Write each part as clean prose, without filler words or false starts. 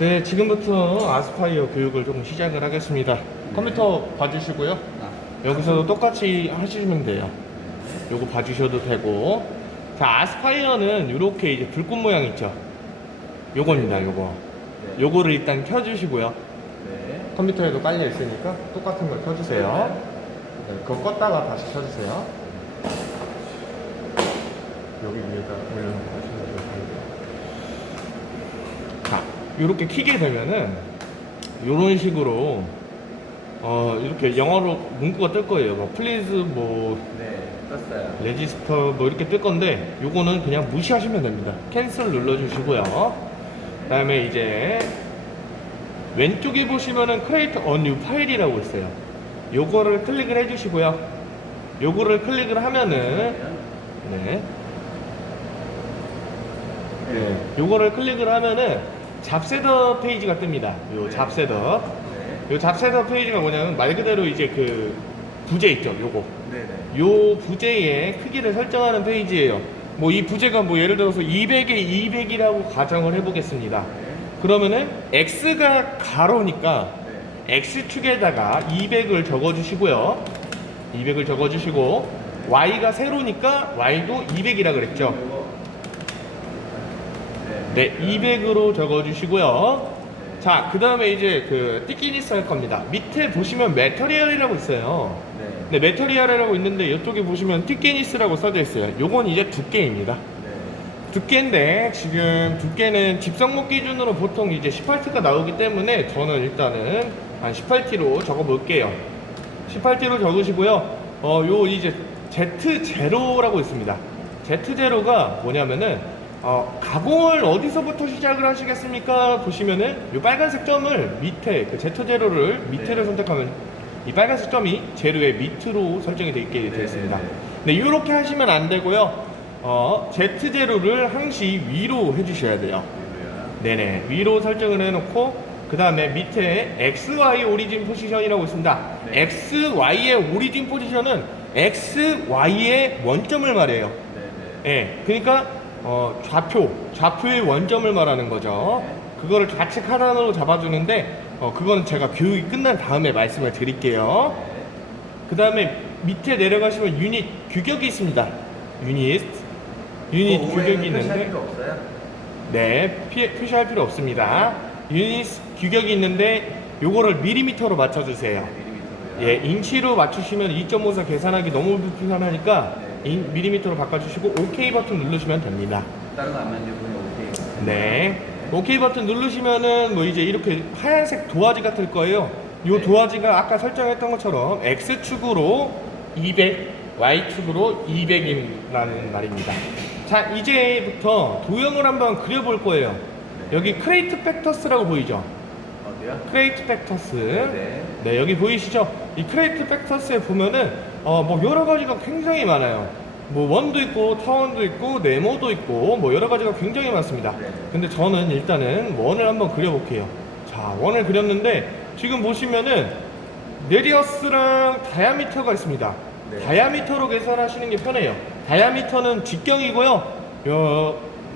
네, 지금부터 아스파이어 교육을 조금 시작을 하겠습니다. 컴퓨터 봐주시고요. 여기서도 똑같이 하시면 돼요. 요거 봐주셔도 되고. 자, 아스파이어는 이렇게 이제 불꽃 모양 있죠? 요겁니다, 요거. 요거를 일단 켜주시고요. 컴퓨터에도 깔려 있으니까 똑같은 걸 켜주세요. 네, 그거 껐다가 다시 켜주세요. 여기 위에다 올려놓고 하시면 돼요. 자, 이렇게 키게 되면은 이런 식으로 이렇게 영어로 문구가 뜰 거예요. 뭐 플리즈 뭐 떴어요. 레지스터 뭐 이렇게 뜰 건데 요거는 그냥 무시하시면 됩니다. 캔슬 눌러주시고요. 그 다음에 이제 왼쪽에 보시면은 create a new file이라고 있어요. 요거를 클릭을 해주시고요. 요거를 클릭을 하면은 요거를 클릭을 하면은 잡셋업 페이지가 뜹니다. 요 잡셋업. 요 잡셋업 페이지가 뭐냐면 말 그대로 이제 그 부제 있죠. 요거. 요 부제의 크기를 설정하는 페이지예요. 뭐 이 부제가 뭐 예를 들어서 200에 200이라고 가정을 해보겠습니다. 그러면은 x가 가로니까 x축에다가 200을 적어주시고요. 200을 적어주시고 y가 세로니까 y도 200이라 그랬죠. 네, 200으로 적어주시고요. 자, 그 다음에 이제 그 띠끼니스 할 겁니다. 밑에 보시면 메터리얼이라고 있어요. 네, 메터리얼이라고 있는데 이쪽에 보시면 띠끼니스라고 써져 있어요. 요건 이제 두께입니다. 두께인데 지금 두께는 집성목 기준으로 보통 이제 18T가 나오기 때문에 저는 일단은 한 18T로 적어 볼게요. 18T로 적으시고요. 요 이제 Z0라고 있습니다. Z0가 뭐냐면은 가공을 어디서부터 시작을 하시겠습니까? 보시면은 이 빨간색 점을 밑에 그 Z0를 밑에를 선택하면 이 빨간색 점이 재료의 밑으로 설정이 되어 있게 되어 있습니다. 네, 이렇게 하시면 안 되고요. Z0를 항시 위로 해주셔야 돼요. 네네, 위로 설정을 해놓고 그 다음에 밑에 XY 오리진 포지션이라고 있습니다. XY의 오리진 포지션은 XY의 원점을 말해요. 네, 그러니까 좌표의 원점을 말하는 거죠. 그거를 좌측 하단으로 잡아주는데 그거는 제가 교육이 끝난 다음에 말씀을 드릴게요. 그 다음에 밑에 내려가시면 유닛 규격이 있습니다. 유닛 규격이 있는데 네, 표시할 필요 없습니다. 유닛 규격이 있는데 요거를 밀리미터로 맞춰주세요. 예, 인치로 맞추시면 2.54 계산하기 너무 불편하니까 밀리미터로 바꿔주시고 OK 버튼 누르시면 됩니다. 다른 거 안 만지고 오케이. 네, OK 버튼 누르시면은 뭐 이제 이렇게 하얀색 도화지가 뜰 거예요. 요 도화지가 아까 설정했던 것처럼 X축으로 200, Y축으로 200이라는 말입니다. 자, 이제부터 도형을 한번 그려볼 거예요. 여기 크레이트 팩터스라고 보이죠? 어디요? 크레이트 팩터스. 네, 여기 보이시죠? 이 크레이트 팩터스에 보면은 뭐 여러 가지가 굉장히 많아요. 뭐 원도 있고 타원도 있고 네모도 있고 뭐 여러 가지가 굉장히 많습니다. 근데 저는 일단은 원을 한번 그려볼게요. 자, 원을 그렸는데 지금 보시면은 레디어스랑 다이아미터가 있습니다. 다이아미터로 계산하시는 게 편해요. 다이아미터는 직경이고요.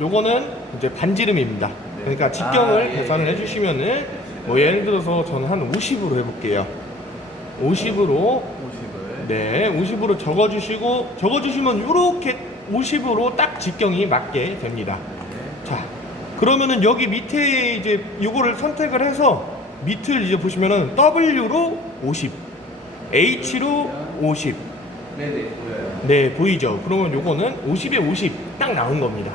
요거는 이제 반지름입니다. 그러니까 직경을 계산을 해주시면은 뭐 예를 들어서 저는 한 50으로 해볼게요. 50으로 네, 50으로 적어주시면 이렇게 50으로 딱 직경이 맞게 됩니다. 자, 그러면은 여기 밑에 이제 요거를 선택을 해서 밑을 이제 보시면은 W로 50, H로 50. 보여요. 네, 보이죠? 그러면 요거는 50에 50 딱 나온 겁니다.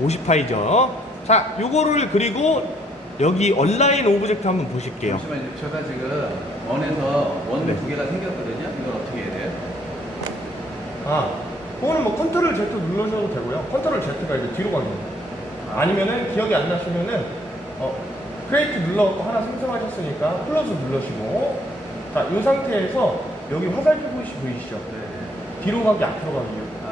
50파이죠. 자, 요거를 그리고 여기 온라인 오브젝트 한번 보실게요. 잠시만요. 제가 지금 원에서 원 두 개가 생겼거든요. 이걸 어떻게 해야 돼요? 그거는 뭐 컨트롤 Z 눌러셔도 되고요. 컨트롤 Z가 이제 뒤로 가는 거예요. 아니면은 기억이 안 나시면은 크레이트 눌러 하나 생성하셨으니까 클로즈 눌러시고 자, 이 상태에서 여기 화살표 보이시죠? 뒤로 가기, 앞으로 가기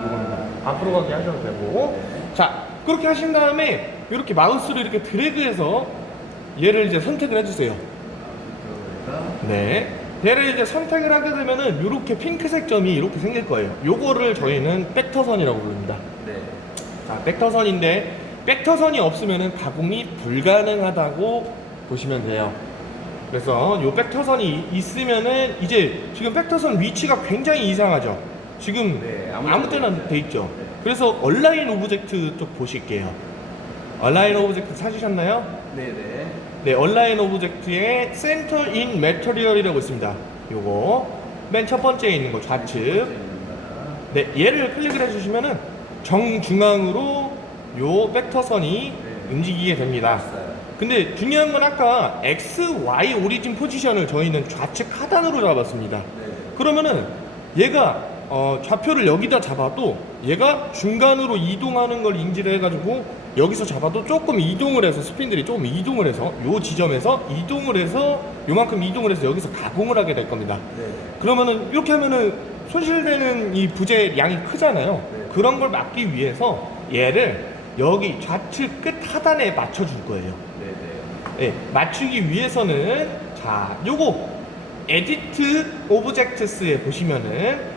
이겁니다. 앞으로 가기 하셔도 되고 자, 그렇게 하신 다음에 이렇게 마우스로 이렇게 드래그해서 얘를 이제 선택을 해주세요. 네, 얘를 이제 선택을 하게 되면은 이렇게 핑크색 점이 이렇게 생길 거예요. 요거를 저희는 벡터선이라고 부릅니다. 자, 벡터선인데 벡터선이 없으면 가공이 불가능하다고 보시면 돼요. 그래서 요 벡터선이 있으면은 이제 지금 벡터선 위치가 굉장히 이상하죠. 지금 네, 아무 때나 돼 있죠. 네. 그래서 얼라인 오브젝트 쪽 보실게요. 얼라인 오브젝트 찾으셨나요? 네네. 네, 얼라인 오브젝트에 센터 인 매터리얼이라고 있습니다. 요거 맨 첫 번째에 있는 거 좌측. 네, 얘를 클릭을 해주시면은 정중앙으로 요 벡터선이 네. 움직이게 됩니다. 근데 중요한 건 아까 X, Y 오리진 포지션을 저희는 좌측 하단으로 잡았습니다. 네. 그러면은 얘가 좌표를 여기다 잡아도 얘가 중간으로 이동하는 걸 인지를 해가지고 여기서 잡아도 조금 이동을 해서 스핀들이 조금 이동을 해서 요 지점에서 이동을 해서 요만큼 이동을 해서 여기서 가공을 하게 될 겁니다. 네. 그러면은 이렇게 하면은 손실되는 이 부재 양이 크잖아요. 네. 그런 걸 막기 위해서 얘를 여기 좌측 끝 하단에 맞춰줄 거예요. 네네. 네, 맞추기 위해서는 자 요거 에디트 오브젝트스에 보시면은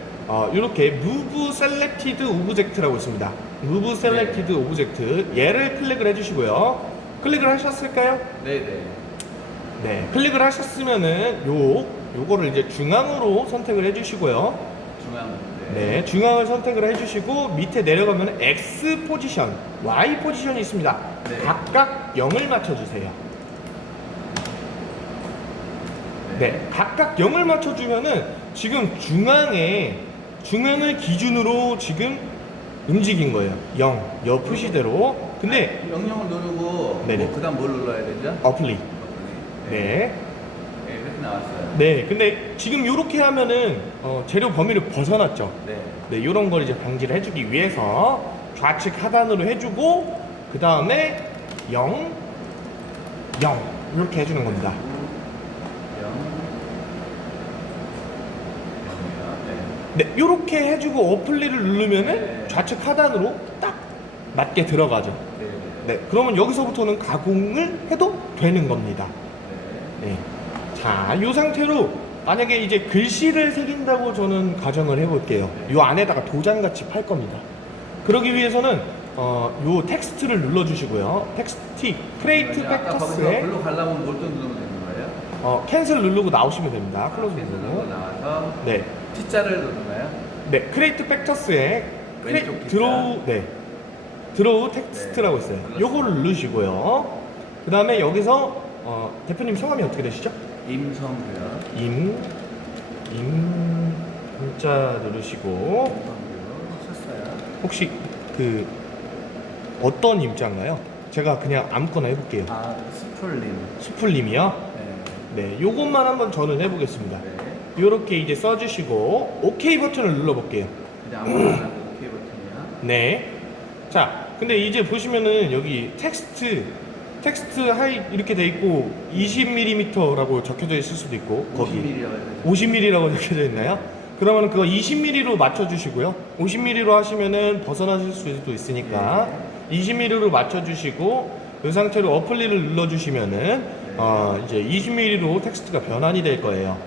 이렇게 Move Selected Object라고 있습니다. Move Selected Object 얘를 클릭을 해주시고요. 클릭을 하셨을까요? 네네. 네, 클릭을 하셨으면은 요거를 이제 중앙으로 선택을 해주시고요. 중앙. 네, 중앙을 선택을 해주시고 밑에 내려가면 X 포지션, Y 포지션이 있습니다. 네. 각각 0을 맞춰주세요. 네, 각각 0을 맞춰주면은 지금 중앙을 기준으로 지금 움직인 거예요. 0, 여 표시대로. 근데 영영을 누르고 네네. 뭐 그다음 뭘 눌러야 되죠? 어플리. 네. 네. 네, 이렇게 나왔어요. 네, 근데 지금 이렇게 하면은 재료 범위를 벗어났죠. 네. 네, 이런 걸 이제 방지를 해주기 위해서 좌측 하단으로 해주고 그 다음에 0, 0 이렇게 해주는 겁니다. 0. 네, 이렇게 해주고 어플리를 누르면은 네. 좌측 하단으로 딱 맞게 들어가죠. 네. 네, 그러면 여기서부터는 가공을 해도 되는 겁니다. 네. 네. 자, 이 상태로 만약에 이제 글씨를 새긴다고 저는 가정을 해볼게요. 이 안에다가 도장같이 팔 겁니다. 그러기 위해서는 요 텍스트를 눌러주시고요. 텍스트 크레이트 아까 거기서 팩터스에 글로 가려면 뭘 또 누르면 되는 거예요? 캔슬 누르고 나오시면 됩니다. 클로즈 캔슬 누르고. 누르고 나와서 네, T자를 누르나요? 네, 크레이트 팩터스에 왼쪽 드로우, 네, 드로우 텍스트라고 네, 있어요. 눌렀어요. 요걸 누르시고요. 그 다음에 여기서 대표님 성함이 어떻게 되시죠? 임성규요. 문자 누르시고 임성규 썼어요. 혹시 그 어떤 임자인가요? 제가 그냥 아무거나 해볼게요. 아, 스풀님. 수풀님이요? 네. 네, 요것만 한번 저는 해보겠습니다. 네. 요렇게 이제 써주시고 OK 버튼을 눌러볼게요. 그냥 아무거나 오케이 버튼이야. 네. 자, 근데 이제 보시면은 여기 텍스트 하이 이렇게 돼 있고 20mm라고 적혀져 있을 수도 있고 거기 50mm라고 50mm라고 적혀져 있나요? 그러면 그거 20mm로 맞춰주시고요. 50mm로 하시면은 벗어나실 수도 있으니까 20mm로 맞춰주시고 이 상태로 어플리를 눌러주시면은 이제 20mm로 텍스트가 변환이 될 거예요.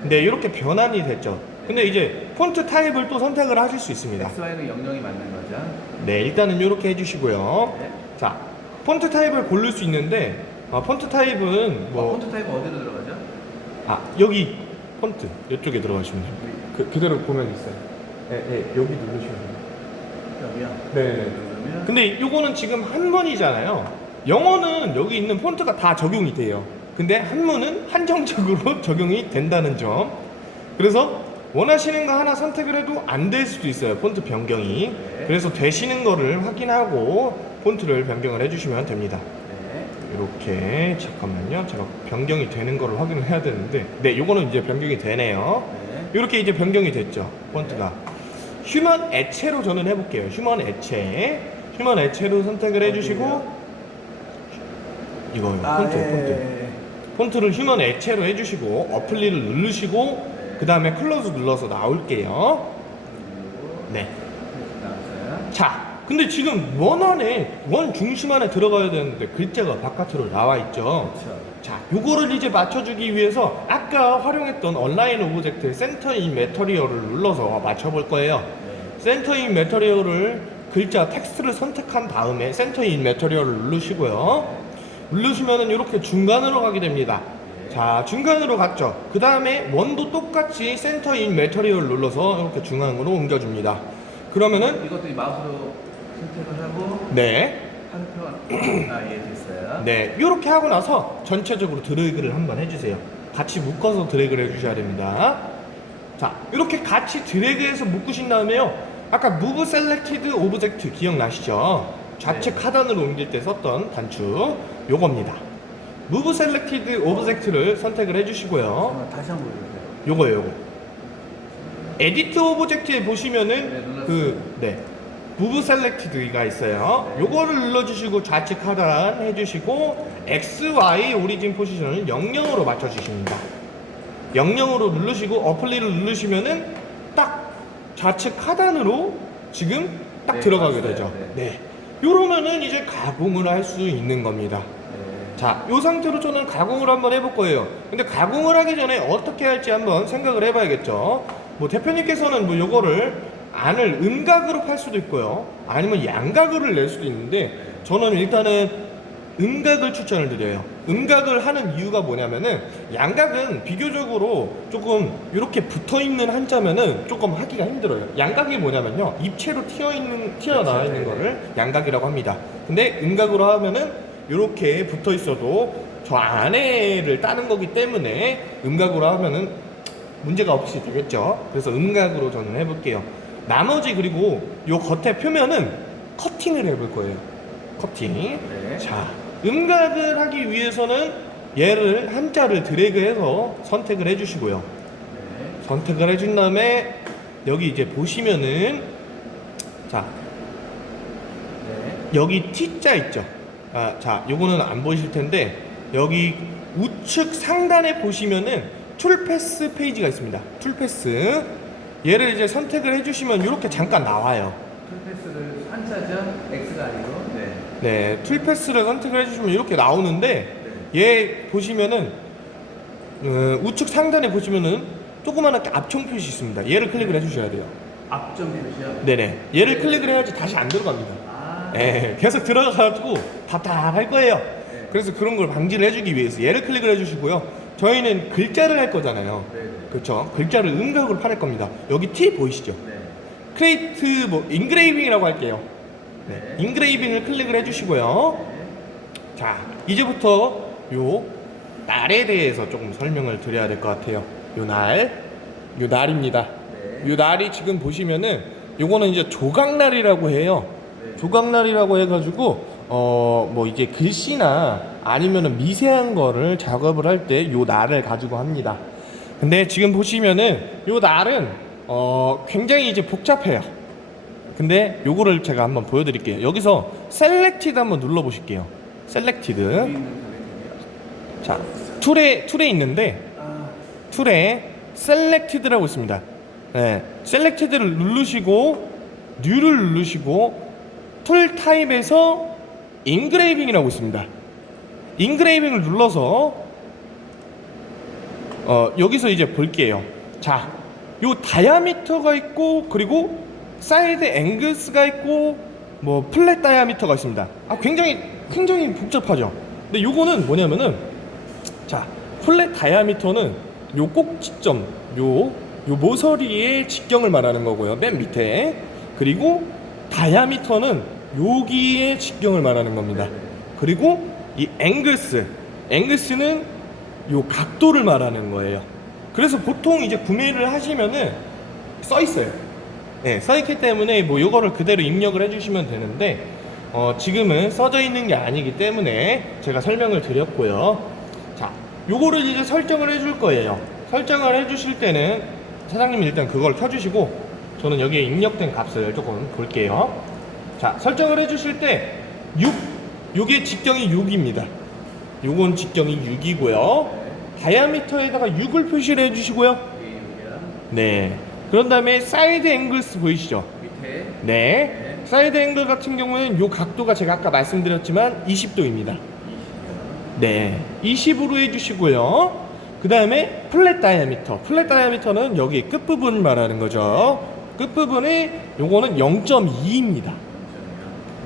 근데 이렇게 변환이 됐죠. 근데 이제 폰트 타입을 또 선택을 하실 수 있습니다. XY는 00이 맞는 거죠? 네, 일단은 이렇게 해주시고요. 네. 자, 폰트 타입을 고를 수 있는데 폰트 타입은 뭐 폰트 타입 어디로 들어가죠? 여기 폰트 이쪽에 들어가시면 됩니다. 그대로 보면 있어요. 네, 네, 여기 누르시면 돼요. 여기요? 네. 누르면 근데 요거는 지금 한문이잖아요. 영어는 여기 있는 폰트가 다 적용이 돼요. 근데 한문은 한정적으로 적용이 된다는 점. 그래서 원하시는 거 하나 선택을 해도 안 될 수도 있어요. 폰트 변경이. 네. 그래서 되시는 거를 확인하고 폰트를 변경을 해주시면 됩니다. 네. 이렇게 잠깐만요. 제가 변경이 되는 거를 확인을 해야 되는데, 네, 요거는 이제 변경이 되네요. 네. 이렇게 이제 변경이 됐죠. 폰트가. 휴먼 액체로 저는 해볼게요. 휴먼 액체로 선택을 해주시고 이거요. 폰트. 폰트를 휴먼 액체로 해주시고 어플리를 누르시고 그 다음에 클로즈 눌러서 나올게요. 네. 나왔어요. 자, 근데 지금 원 중심 안에 들어가야 되는데 글자가 바깥으로 나와 있죠. 그렇죠. 자, 요거를 이제 맞춰주기 위해서 아까 활용했던 온라인 오브젝트의 센터 인 매터리얼을 눌러서 맞춰볼 거예요. 네. 센터 인 매터리얼을 글자 텍스트를 선택한 다음에 센터 인 매터리얼을 누르시고요. 누르시면은 이렇게 중간으로 가게 됩니다. 자, 중간으로 갔죠. 그 다음에 원도 똑같이 센터 인 매터리얼 눌러서 이렇게 중앙으로 옮겨줍니다. 그러면은 이것도 이 마우스로 선택을 하고 네, 예, 됐어요. 네, 이렇게 하고 나서 전체적으로 드래그를 한번 해주세요. 같이 묶어서 드래그를 해주셔야 됩니다. 자, 이렇게 같이 드래그해서 묶으신 다음에요. 아까 Move Selected Object 기억나시죠? 좌측 하단으로 옮길 때 썼던 단추 요겁니다. Move Selected Object를 선택을 해주시고요. 다시 한번 보여주세요. 요거예요, 요거. Edit Object에 보시면은 Move Selected가 있어요. 요거를 눌러주시고 좌측 하단 해주시고 X, Y 오리진 포지션을 00으로 맞춰주십니다. 00으로 누르시고 어플리를 누르시면은 딱 좌측 하단으로 지금 딱 들어가게 맞아요. 되죠. 네. 요러면은 이제 가공을 할 수 있는 겁니다. 자, 요 상태로 저는 가공을 한번 해볼 거예요. 근데 가공을 하기 전에 어떻게 할지 한번 생각을 해봐야겠죠. 뭐 대표님께서는 뭐 요거를 안을 음각으로 팔 수도 있고요. 아니면 양각으로 낼 수도 있는데 저는 일단은 음각을 추천을 드려요. 음각을 하는 이유가 뭐냐면은 양각은 비교적으로 조금 이렇게 붙어있는 한자면은 조금 하기가 힘들어요. 양각이 뭐냐면요, 입체로 튀어나와 있는 거를 양각이라고 합니다. 근데 음각으로 하면은 이렇게 붙어 있어도 저 안에를 따는 거기 때문에 음각으로 하면은 문제가 없이 되겠죠. 그래서 음각으로 저는 해볼게요. 나머지 그리고 요 겉에 표면은 커팅을 해볼 거예요. 커팅. 네. 자, 음각을 하기 위해서는 얘를 한자를 드래그해서 선택을 해주시고요. 네. 선택을 해준 다음에 여기 이제 보시면은 자, 네. 여기 T자 있죠. 자, 요거는 안 보이실 텐데 여기 우측 상단에 보시면은 툴패스 페이지가 있습니다. 툴패스. 얘를 이제 선택을 해주시면 이렇게 잠깐 나와요. 풀패스를 한자죠? X가 아니고. 네. 네, 툴패스를 선택을 해주시면 이렇게 나오는데 얘 보시면은 우측 상단에 보시면은 조그마하게 앞총 표시 있습니다. 얘를 클릭을 해주셔야 돼요. 앞점 표시요? 네네. 얘를 클릭을 해야지 다시 안 들어갑니다. 아. 네, 계속 들어가가지고 답답할 거예요. 네. 그래서 그런 걸 방지를 해주기 위해서 얘를 클릭을 해주시고요. 저희는 글자를 할 거잖아요. 네. 그렇죠. 글자를 음각으로 팔을 겁니다. 여기 T 보이시죠? 네. 크레이트 뭐 인그레이빙이라고 할게요. 네. 인그레이빙을 클릭을 해주시고요. 네. 자, 이제부터 요 날에 대해서 조금 설명을 드려야 될 것 같아요. 요 날입니다. 네. 요 날이 지금 보시면은 요거는 이제 조각날이라고 해요. 네. 조각날이라고 해가지고 뭐 이제 글씨나 아니면은 미세한 거를 작업을 할 때 요 날을 가지고 합니다. 근데 지금 보시면은 요 날은 굉장히 이제 복잡해요. 근데 요거를 제가 한번 보여드릴게요. 여기서 셀렉티드 한번 눌러보실게요. 셀렉티드. 자, 툴에 있는데 툴에 셀렉티드라고 있습니다. 네, 셀렉티드를 누르시고 뉴를 누르시고 툴 타입에서 인그레이빙이라고 있습니다. 인그레이빙을 눌러서 여기서 이제 볼게요. 자, 요 다이아미터가 있고 그리고 사이드 앵글스가 있고 뭐 플랫 다이아미터가 있습니다. 굉장히 복잡하죠. 근데 요거는 뭐냐면은 자, 플랫 다이아미터는 요 꼭지점 요 모서리의 직경을 말하는 거고요. 맨 밑에. 그리고 다이아미터는 여기의 직경을 말하는 겁니다. 그리고 이 앵글스는 요 각도를 말하는 거예요. 그래서 보통 이제 구매를 하시면은 써 있어요. 네, 써 있기 때문에 뭐 요거를 그대로 입력을 해주시면 되는데 지금은 써져 있는 게 아니기 때문에 제가 설명을 드렸고요. 자, 요거를 이제 설정을 해줄 거예요. 설정을 해주실 때는 사장님이 일단 그걸 켜주시고 저는 여기에 입력된 값을 조금 볼게요. 자, 설정을 해주실 때 요게 직경이 6입니다. 요건 직경이 6이고요. 다이아미터에다가 6을 표시를 해주시고요. 네. 그런 다음에 사이드 앵글스 보이시죠? 밑에. 네. 사이드 앵글 같은 경우에는 요 각도가 제가 아까 말씀드렸지만 20도입니다. 네. 20으로 해주시고요. 그 다음에 플랫 다이아미터. 플랫 다이아미터는 여기 끝부분 말하는 거죠. 끝부분에 요거는 0.2입니다.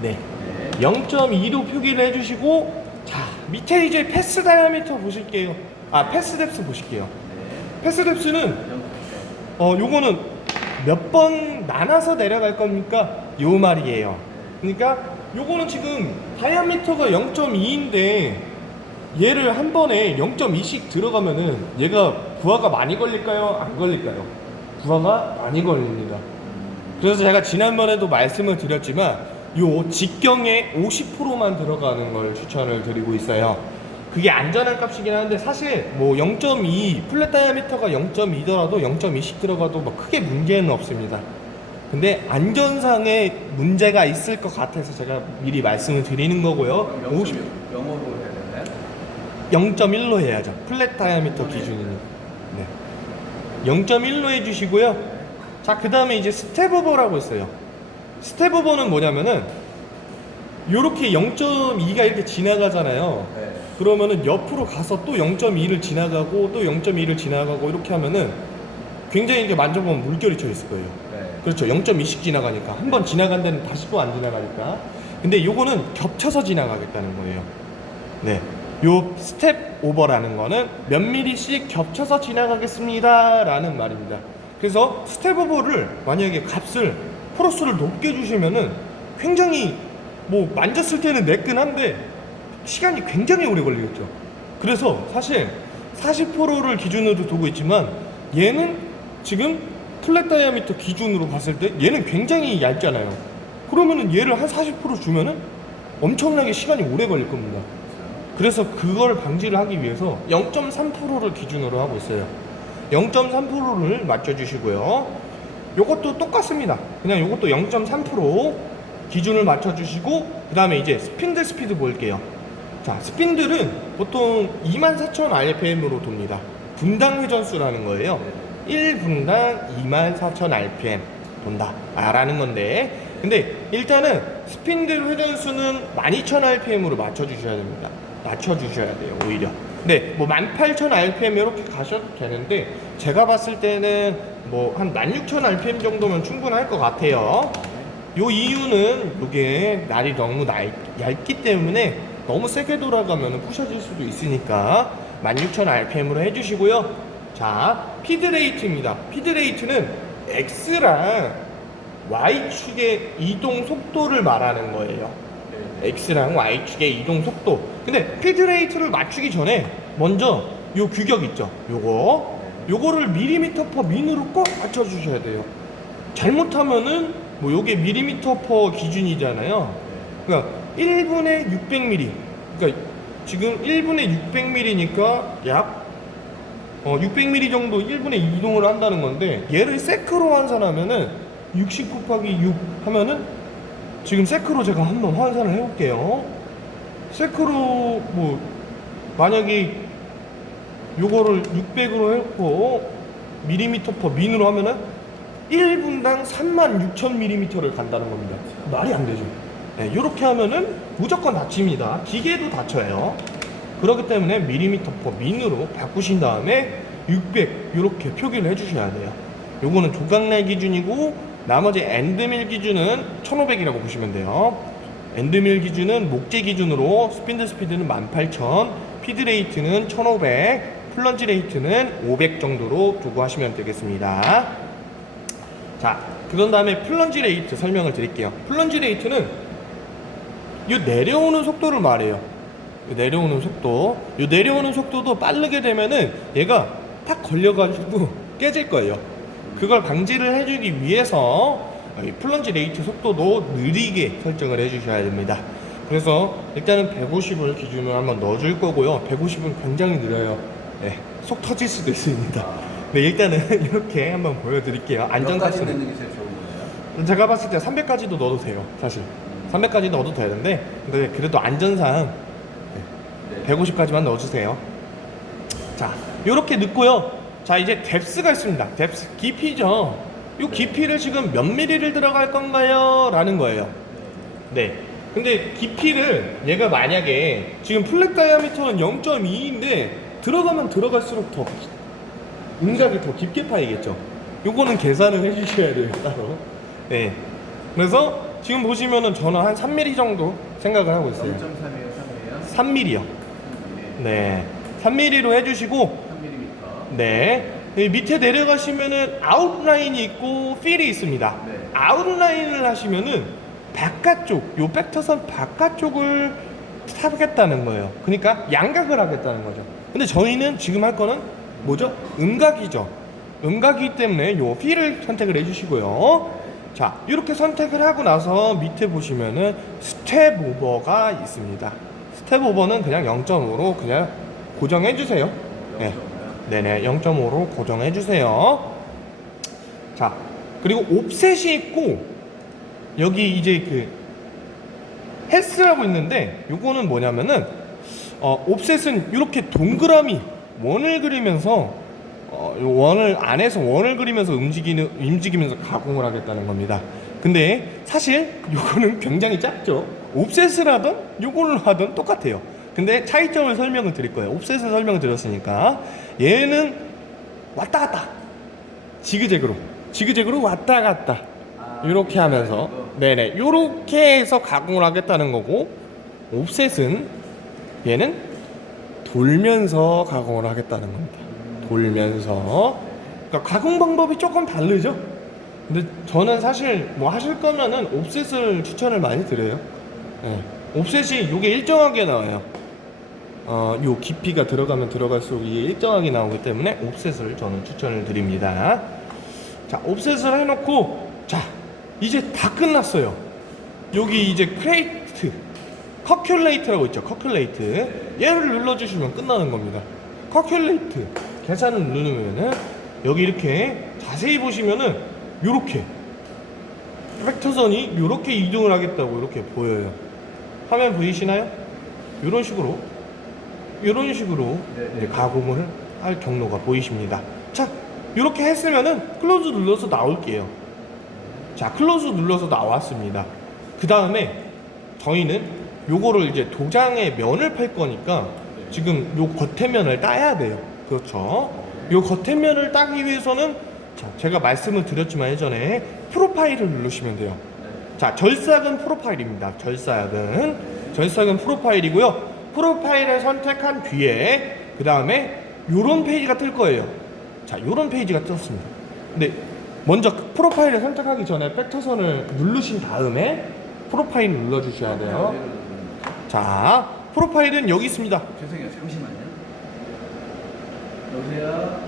네. 네. 0.2로 표기를 해주시고, 자, 밑에 이제 패스 다이아미터 보실게요. 패스 뎁스 보실게요. 네. 패스 뎁스는, 요거는 몇 번 나눠서 내려갈 겁니까? 요 말이에요. 그러니까, 요거는 지금 다이아미터가 0.2인데, 얘를 한 번에 0.2씩 들어가면은 얘가 부하가 많이 걸릴까요? 안 걸릴까요? 부하가 많이 걸립니다. 그래서 제가 지난번에도 말씀을 드렸지만 요 직경에 50%만 들어가는 걸 추천을 드리고 있어요. 그게 안전한 값이긴 한데 사실 뭐 0.2 플랫 다이아미터가 0.2더라도 0.2씩 들어가도 뭐 크게 문제는 없습니다. 근데 안전상의 문제가 있을 것 같아서 제가 미리 말씀을 드리는 거고요. 50 영어로 해야 되나요? 0.1로 해야죠. 플랫 다이아미터 기준이니. 네. 0.1로 해주시고요. 자, 그 다음에 이제 스텝 오버라고 있어요. 스텝 오버는 뭐냐면은 요렇게 0.2가 이렇게 지나가잖아요. 네. 그러면은 옆으로 가서 또 0.2를 지나가고 또 0.2를 지나가고 이렇게 하면은 굉장히 이렇게 만져보면 물결이 쳐 있을 거예요. 네. 그렇죠. 0.2씩 지나가니까 한 번 지나간 데는 다시 또 안 지나가니까. 근데 요거는 겹쳐서 지나가겠다는 거예요. 네. 요 스텝 오버라는 거는 몇 미리씩 겹쳐서 지나가겠습니다 라는 말입니다. 그래서 스텝 오버를 만약에 값을 포로스를 높게 주시면은 굉장히 뭐 만졌을 때는 매끈한데 시간이 굉장히 오래 걸리겠죠. 그래서 사실 40%를 기준으로 두고 있지만 얘는 지금 플랫 다이아미터 기준으로 봤을 때 얘는 굉장히 얇잖아요. 그러면은 얘를 한 40% 주면은 엄청나게 시간이 오래 걸릴 겁니다. 그래서 그걸 방지를 하기 위해서 0.3%를 기준으로 하고 있어요. 0.3%를 맞춰주시고요. 요것도 똑같습니다. 그냥 요것도 0.3% 기준을 맞춰주시고 그 다음에 이제 스핀들 스피드 볼게요. 자, 스핀들은 보통 24,000rpm으로 돕니다. 분당 회전수라는 거예요. 1분당 24,000rpm 돈다 라는 건데, 근데 일단은 스핀들 회전수는 12,000rpm으로 맞춰주셔야 됩니다. 맞춰주셔야 돼요, 오히려. 네, 뭐 18,000rpm 이렇게 가셔도 되는데 제가 봤을 때는 뭐 한 16,000rpm 정도면 충분할 것 같아요. 요 이유는 이게 날이 너무 얇기 때문에 너무 세게 돌아가면 부셔질 수도 있으니까 16,000rpm으로 해주시고요. 자, 피드레이트입니다. 피드레이트는 X랑 Y축의 이동 속도를 말하는 거예요. X랑 Y축의 이동 속도. 근데 피드레이트를 맞추기 전에 먼저 요 규격 있죠? 요거를 밀리미터 퍼 민으로 꼭 맞춰주셔야 돼요. 잘못하면은 뭐 요게 밀리미터 퍼 기준이잖아요. 그러니까 1분에 600mm. 그러니까 지금 1분에 600mm니까 약 600mm 정도 1분에 이동을 한다는 건데, 얘를 세크로 환산하면은 60 곱하기 6 하면은 지금 세크로 제가 한번 환산을 해볼게요. 세크로 뭐 만약에 요거를 600으로 했고 밀리미터 퍼 민으로 하면은 1분당 36,000mm를 간다는 겁니다. 말이 안 되죠. 네, 이렇게 하면은 무조건 다칩니다. 기계도 다쳐요. 그렇기 때문에 밀리미터 퍼 민으로 바꾸신 다음에 600 이렇게 표기를 해주셔야 돼요. 요거는 조각날 기준이고 나머지 엔드밀 기준은 1500이라고 보시면 돼요. 엔드밀 기준은 목재 기준으로 스핀들 스피드는 18,000, 피드 레이트는 1500, 플런지 레이트는 500 정도로 두고 하시면 되겠습니다. 자, 그런 다음에 플런지 레이트 설명을 드릴게요. 플런지 레이트는 이 내려오는 속도를 말해요. 요 내려오는 속도. 요 내려오는 속도도 빠르게 되면은 얘가 탁 걸려가지고 깨질 거예요. 그걸 방지를 해주기 위해서 이 플런지 레이트 속도도 느리게 설정을 해주셔야 됩니다. 그래서 일단은 150을 기준으로 한번 넣어줄 거고요. 150은 굉장히 느려요. 네, 속 터질 수도 있습니다. 네, 일단은 이렇게 한번 보여드릴게요. 안전까지 안전까지는 넣는 게 제일 좋은 거예요? 제가 봤을 때 300까지도 넣어도 돼요. 사실 300까지 넣어도 되는데, 근데 그래도 안전상 150까지만 넣어주세요. 자, 요렇게 넣고요. 자, 이제 뎁스가 있습니다. 뎁스 깊이죠. 요 깊이를 지금 몇 미리를 들어갈 건가요? 라는 거예요. 네. 근데 깊이를 얘가 만약에 지금 플랫 다이아미터는 0.2인데 들어가면 들어갈수록 더 음각이 더 깊게 파이겠죠. 요거는 계산을 해주셔야 돼요, 따로. 네. 그래서 지금 보시면은 저는 한 3mm 정도 생각을 하고 있어요. 0.3이에요, 3이에요? 3mm요. 네. 3mm로 해주시고, 3mm. 네. 이 밑에 내려가시면은 아웃라인이 있고 필이 있습니다. 네. 아웃라인을 하시면은 바깥쪽, 요 백터선 바깥쪽을 타겠다는 거예요. 그러니까 양각을 하겠다는 거죠. 근데 저희는 지금 할 거는 뭐죠? 음각이죠. 음각이기 때문에 요 필을 선택을 해주시고요. 자, 이렇게 선택을 하고 나서 밑에 보시면은 스텝 오버가 있습니다. 스텝 오버는 그냥 0.5로 그냥 고정해 주세요. 네. 네네, 0.5로 고정해 주세요. 자, 그리고 옵셋이 있고 여기 이제 그 헬스라고 있는데 요거는 뭐냐면은 옵셋은 이렇게 동그라미 원을 그리면서 요 원을 안에서 원을 그리면서 움직이면서 가공을 하겠다는 겁니다. 근데 사실 요거는 굉장히 작죠. 옵셋을 하든 요걸로 하든 똑같아요. 근데 차이점을 설명을 드릴 거예요. 옵셋을 설명을 드렸으니까 얘는 왔다 갔다 지그재그로 왔다 갔다 이렇게 하면서 네네 요렇게 해서 가공을 하겠다는 거고, 옵셋은 얘는 돌면서 가공을 하겠다는 겁니다. 돌면서. 그러니까 가공 방법이 조금 다르죠. 근데 저는 사실 뭐 하실 거면은 옵셋을 추천을 많이 드려요. 네. 옵셋이 요게 일정하게 나와요. 요 깊이가 들어가면 들어갈수록 이게 일정하게 나오기 때문에 옵셋을 저는 추천을 드립니다. 자, 옵셋을 해놓고, 자, 이제 다 끝났어요. 여기 이제 크레이트, 커큘레이트라고 있죠. 커큘레이트. 얘를 눌러주시면 끝나는 겁니다. 커큘레이트 계산을 누르면은 여기 이렇게 자세히 보시면은 요렇게 벡터선이 요렇게 이동을 하겠다고 이렇게 보여요. 화면 보이시나요? 요런 식으로 이제 가공을 할 경로가 보이십니다. 자, 이렇게 했으면은 클로즈 눌러서 나올게요. 자, 클로즈 눌러서 나왔습니다. 그 다음에 저희는 요거를 이제 도장에 면을 팔 거니까 지금 요 겉에 면을 따야 돼요. 그렇죠? 요 겉에 면을 따기 위해서는, 자, 제가 말씀을 드렸지만 예전에 프로파일을 누르시면 돼요. 자, 절삭은 프로파일입니다. 절삭은 프로파일이고요. 프로파일을 선택한 뒤에 그 다음에 요런 페이지가 뜰 거예요. 자, 요런 페이지가 떴습니다. 근데 먼저 프로파일을 선택하기 전에 벡터선을 누르신 다음에 프로파일을 눌러주셔야 돼요. 자, 프로파일은 여기 있습니다. 죄송해요, 잠시만요. 여보세요?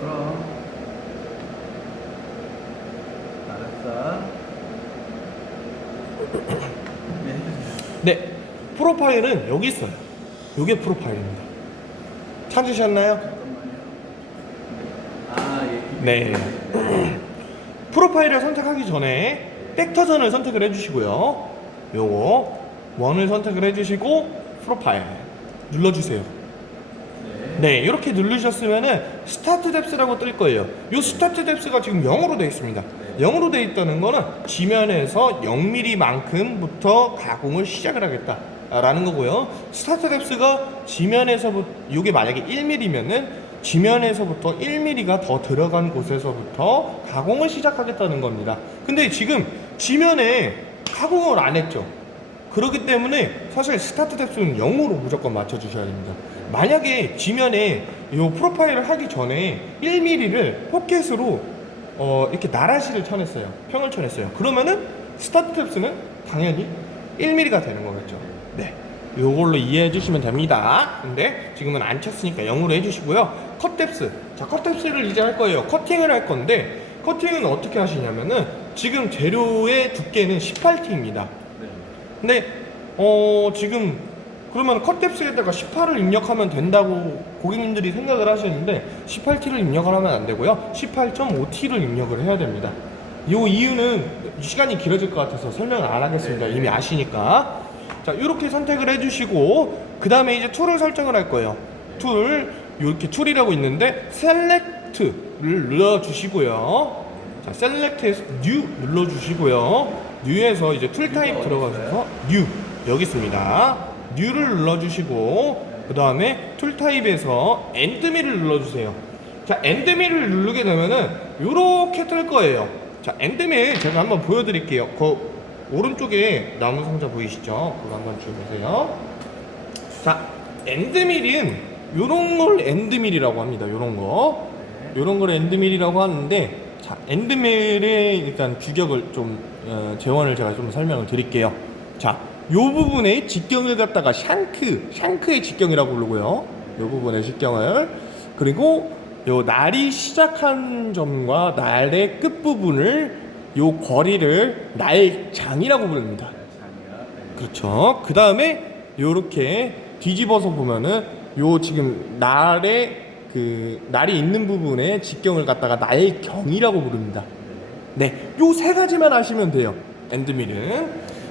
그럼. 알았어. 네, 해주세요. 네, 프로파일은 여기 있어요. 요게 프로파일입니다. 찾으셨나요? 잠깐만요. 예. 네. 프로파일을 선택하기 전에 벡터선을 선택을 해주시고요. 요거 원을 선택을 해주시고 프로파일 눌러주세요. 네, 이렇게 누르셨으면은 스타트 뎁스라고 뜰 거예요. 요 스타트 뎁스가 지금 0으로 되어 있습니다. 0으로 되어 있다는 거는 지면에서 0mm만큼부터 가공을 시작을 하겠다 라는 거고요. 스타트 뎁스가 지면에서부터, 요게 만약에 1mm면은 지면에서부터 1mm가 더 들어간 곳에서부터 가공을 시작하겠다는 겁니다. 근데 지금 지면에 가공을 안 했죠. 그렇기 때문에 사실 스타트 뎁스는 0으로 무조건 맞춰주셔야 됩니다. 만약에 지면에 이 프로파일을 하기 전에 1mm를 포켓으로 이렇게 나라시를 쳐냈어요. 평을 쳐냈어요. 그러면은 스타트 뎁스는 당연히 1mm가 되는 거겠죠. 네, 요걸로 이해해 주시면 됩니다. 근데 지금은 안 쳤으니까 0으로 해주시고요. 컷 뎁스, 자, 컷 뎁스를 이제 할 거예요. 커팅을 할 건데 커팅은 어떻게 하시냐면은 지금 재료의 두께는 18T입니다. 근데 지금 그러면 컷 뎁스에다가 18을 입력하면 된다고 고객님들이 생각을 하시는데 18T를 입력을 하면 안 되고요. 18.5T를 입력을 해야 됩니다. 이 이유는 시간이 길어질 것 같아서 설명을 안 하겠습니다. 이미 아시니까. 자, 이렇게 선택을 해주시고 그 다음에 이제 툴을 설정을 할 거예요. 툴, 이렇게 툴이라고 있는데 셀렉트를 눌러주시고요. 자, 셀렉트에서 뉴 눌러주시고요. 뉴에서 이제 툴 타입 들어가셔서 뉴 여기 있습니다. 뉴를 눌러주시고 그 다음에 툴 타입에서 엔드밀을 눌러주세요. 자, 엔드밀을 누르게 되면은 요렇게 뜰 거예요. 자, 엔드밀 제가 한번 보여드릴게요. 그 오른쪽에 나무 상자 보이시죠? 그거 한번 주세요. 자, 엔드밀은 요런 걸 엔드밀이라고 합니다. 요런 거. 요런 걸 엔드밀이라고 하는데, 자, 엔드밀의 일단 규격을 좀 재원을 제가 좀 설명을 드릴게요. 자, 요 부분의 직경을 갖다가 샹크의 직경이라고 부르고요. 요 부분의 직경을, 그리고 요 날이 시작한 점과 날의 끝 부분을, 요 거리를 날장이라고 부릅니다. 그렇죠. 그 다음에 요렇게 뒤집어서 보면은 요 지금 날의 날이 있는 부분에 직경을 갖다가 날경이라고 부릅니다. 네, 요 세 가지만 아시면 돼요. 엔드밀은.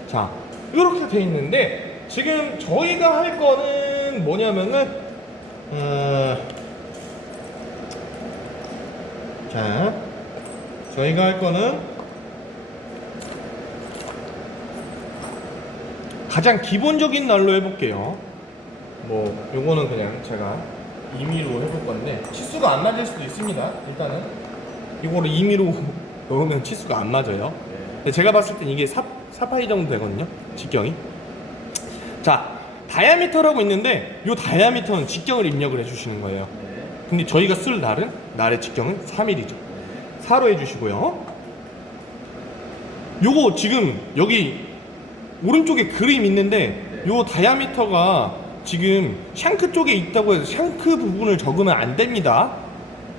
자, 이렇게 돼 있는데 지금 저희가 할 거는 뭐냐면은 자, 저희가 할 거는 가장 기본적인 날로 해볼게요. 뭐 요거는 그냥 제가 임의로 해볼 건데 치수가 안 맞을 수도 있습니다. 일단은 이거를 임의로 넣으면 치수가 안 맞아요. 근데 제가 봤을 땐 이게 4파이 정도 되거든요, 직경이. 자, 다이아미터라고 있는데 요 다이아미터는 직경을 입력을 해주시는 거예요. 근데 저희가 쓸 날의 직경은 3mm죠. 4로 해주시고요. 요거 지금 여기 오른쪽에 그림 있는데 요 다이아미터가 지금 샹크 쪽에 있다고 해서 샹크 부분을 적으면 안 됩니다.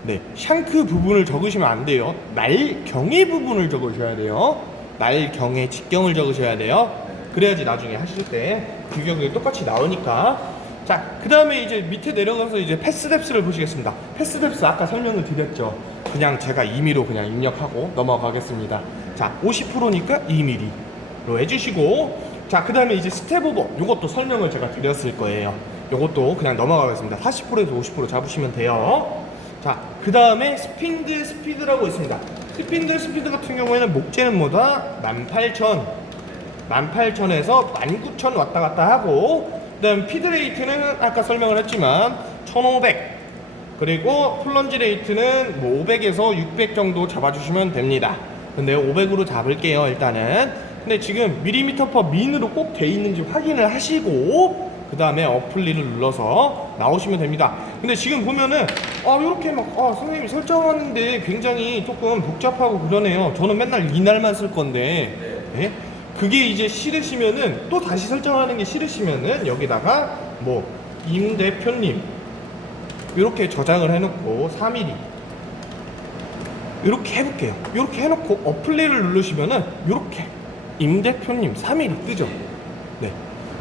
네, 샹크 부분을 적으시면 안 돼요. 날경의 부분을 적으셔야 돼요. 날경의 직경을 적으셔야 돼요. 그래야지 나중에 하실 때 규격이 똑같이 나오니까. 자, 그 다음에 이제 밑에 내려가서 이제 패스뎁스를 보시겠습니다. 패스뎁스 아까 설명을 드렸죠. 그냥 제가 임의로 그냥 입력하고 넘어가겠습니다. 자, 50%니까 2mm로 해주시고, 자, 그 다음에 이제 스텝 오버, 요것도 설명을 제가 드렸을 거예요. 요것도 그냥 넘어가겠습니다. 40%에서 50% 잡으시면 돼요. 자, 그 다음에 스핀드 스피드라고 있습니다. 스핀드 스피드 같은 경우에는 목재는 뭐다? 18,000에서 19,000 왔다 갔다 하고, 그 다음 피드 레이트는 아까 설명을 했지만 1,500, 그리고 플런지 레이트는 뭐 500에서 600 정도 잡아주시면 됩니다. 근데 500으로 잡을게요, 일단은. 근데 지금 밀리미터 퍼 민으로 꼭 돼 있는지 확인을 하시고 그 다음에 어플리를 눌러서 나오시면 됩니다. 근데 지금 보면은 이렇게 막 선생님이 설정하는데 굉장히 조금 복잡하고 그러네요. 저는 맨날 이 날만 쓸 건데, 네? 그게 이제 싫으시면은 또 다시 설정하는 게 싫으시면은 여기다가 뭐 임 대표님 이렇게 저장을 해놓고 3mm 이렇게 해볼게요. 이렇게 해놓고 어플리를 누르시면은 이렇게 임 대표님 3mm 뜨죠. 네,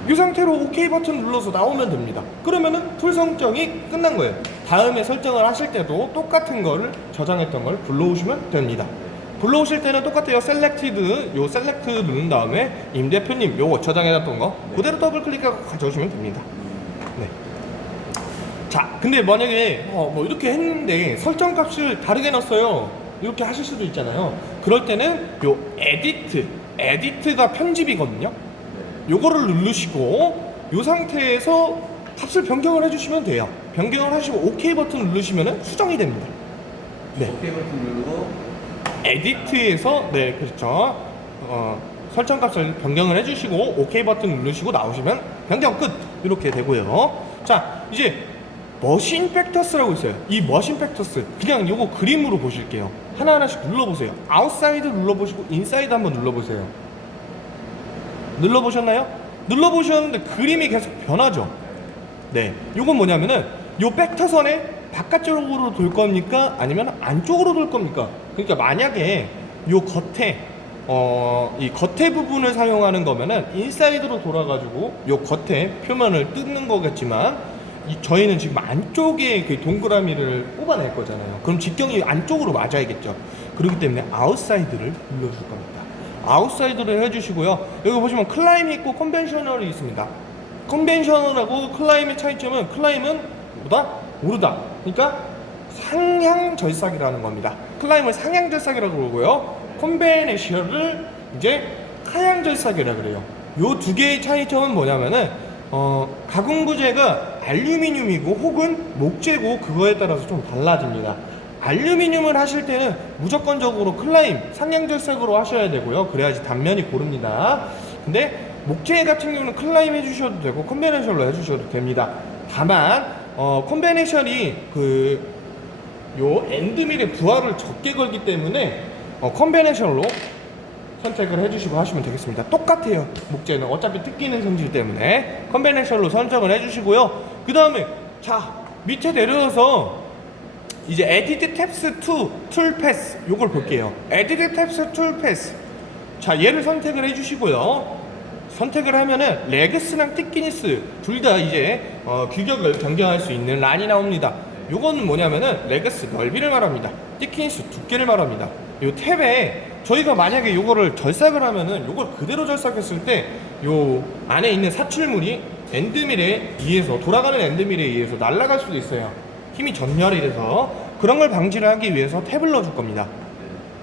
이 상태로 OK 버튼 눌러서 나오면 됩니다. 그러면은 툴 설정이 끝난 거예요. 다음에 설정을 하실 때도 똑같은 거를 저장했던 걸 불러오시면 됩니다. 불러오실 때는 똑같아요. 셀렉티드, 요 셀렉트 누른 다음에 임 대표님 요거 저장해놨던 거 그대로 더블 클릭하고 가져오시면 됩니다. 네. 자, 근데 만약에 뭐 이렇게 했는데 설정 값을 다르게 놨어요. 이렇게 하실 수도 있잖아요. 그럴 때는 요 에디트가 편집이거든요. 요거를 누르시고 요 상태에서 값을 변경을 해주시면 돼요. 변경을 하시고 OK 버튼 누르시면 수정이 됩니다. 네. OK 버튼 누르고 에디트에서 네, 그렇죠. 설정 값을 변경을 해주시고 OK 버튼 누르시고 나오시면 변경 끝 이렇게 되고요. 자, 이제 머신 팩터스라고 있어요. 이 머신 팩터스 그냥 요거 그림으로 보실게요. 하나하나씩 눌러보세요. 아웃사이드 눌러보시고 인사이드 한번 눌러보세요. 눌러보셨나요? 눌러보셨는데 그림이 계속 변하죠. 네, 요건 뭐냐면은 요 팩터선에 바깥쪽으로 돌 겁니까? 아니면 안쪽으로 돌 겁니까? 그러니까 만약에 요 겉에 이 겉에 부분을 사용하는 거면은 인사이드로 돌아가지고 요 겉에 표면을 뜯는 거겠지만 저희는 지금 안쪽에 그 동그라미를 뽑아낼 거잖아요. 그럼 직경이 안쪽으로 맞아야겠죠. 그렇기 때문에 아웃사이드를 눌러줄 겁니다. 아웃사이드를 해주시고요. 여기 보시면 클라임이 있고 컨벤셔널이 있습니다. 컨벤셔널하고 클라임의 차이점은 클라임은 뭐다? 오르다. 그러니까 상향 절삭이라는 겁니다. 클라임을 상향 절삭이라고 그러고요. 컨벤셔널을 이제 하향 절삭이라고 그래요. 요 두 개의 차이점은 뭐냐면은 가공 부재가 알루미늄이고 혹은 목재고 그거에 따라서 좀 달라집니다. 알루미늄을 하실 때는 무조건적으로 클라임, 상향절삭으로 하셔야 되고요. 그래야지 단면이 고릅니다. 근데 목재 같은 경우는 클라임 해주셔도 되고 컨베네셜로 해주셔도 됩니다. 다만 컨베네셜이 요 엔드밀의 부하를 적게 걸기 때문에 컨베네셜로 선택을 해주시고 하시면 되겠습니다. 똑같아요. 목재는 어차피 뜯기는 성질 때문에 컨베네셜로 선정을 해주시고요. 그 다음에 자 밑에 내려서 이제 에디트 탭스 2 툴 패스 요걸 볼게요. 에디트 탭스 툴 패스 자 얘를 선택을 해주시고요. 선택을 하면은 레그스랑 티키니스 둘 다 이제 규격을 변경할 수 있는 란이 나옵니다. 요거는 뭐냐면은 레그스 넓이를 말합니다. 티키니스 두께를 말합니다. 요 탭에 저희가 만약에 요거를 절삭을 하면은 요걸 그대로 절삭했을 때 요 안에 있는 사출물이 엔드밀에 의해서 돌아가는 엔드밀에 의해서 날아갈 수도 있어요. 힘이 전멸이 돼서 그런 걸 방지를 하기 위해서 탭을 넣어줄 겁니다.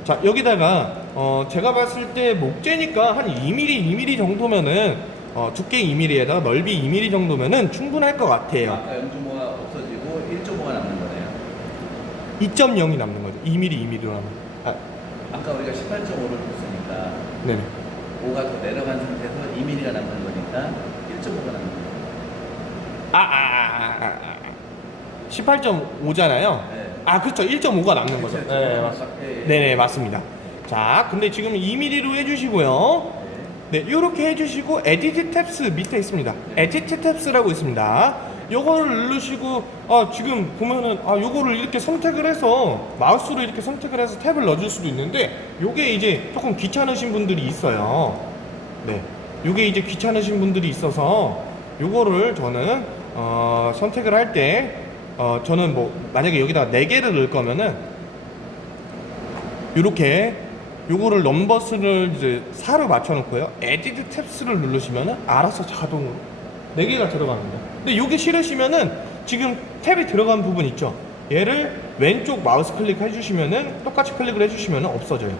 자 여기다가 제가 봤을 때 목재니까 한 2mm 정도면은 두께 2mm에다가 넓이 2mm 정도면은 충분할 것 같아요. 아까 0.5가 없어지고 1.5가 남는 거네요. 2.0이 남는 거죠. 2mm로 하면. 아까 우리가 18.5를 줬으니까 네네. 5가 더 내려간 상태에서 2mm가 남는 거니까 1.5가 남는 거예요. 18.5잖아요. 네. 그렇죠. 1.5가 남는 거죠. 그쵸, 네, 그쵸. 맞습니다. 예. 네네, 맞습니다. 자, 근데 지금 2mm로 해주시고요. 네, 이렇게 해주시고 에디트 탭스 밑에 있습니다. 에디트 탭스라고 있습니다. 요거를 누르시고 지금 보면은 요거를 이렇게 선택을 해서 마우스로 이렇게 선택을 해서 탭을 넣어줄 수도 있는데 요게 이제 조금 귀찮으신 분들이 있어요. 네, 요게 이제 귀찮으신 분들이 있어서 요거를 저는 선택을 할 때 저는 뭐 만약에 여기다가 4개를 넣을 거면은 요렇게 요거를 넘버스를 이제 4로 맞춰놓고요. 에디트 탭스를 누르시면은 알아서 자동으로 4개가 들어갑니다. 근데 요게 싫으시면은 지금 탭이 들어간 부분 있죠? 얘를 왼쪽 마우스 클릭 해주시면은 똑같이 클릭을 해주시면은 없어져요.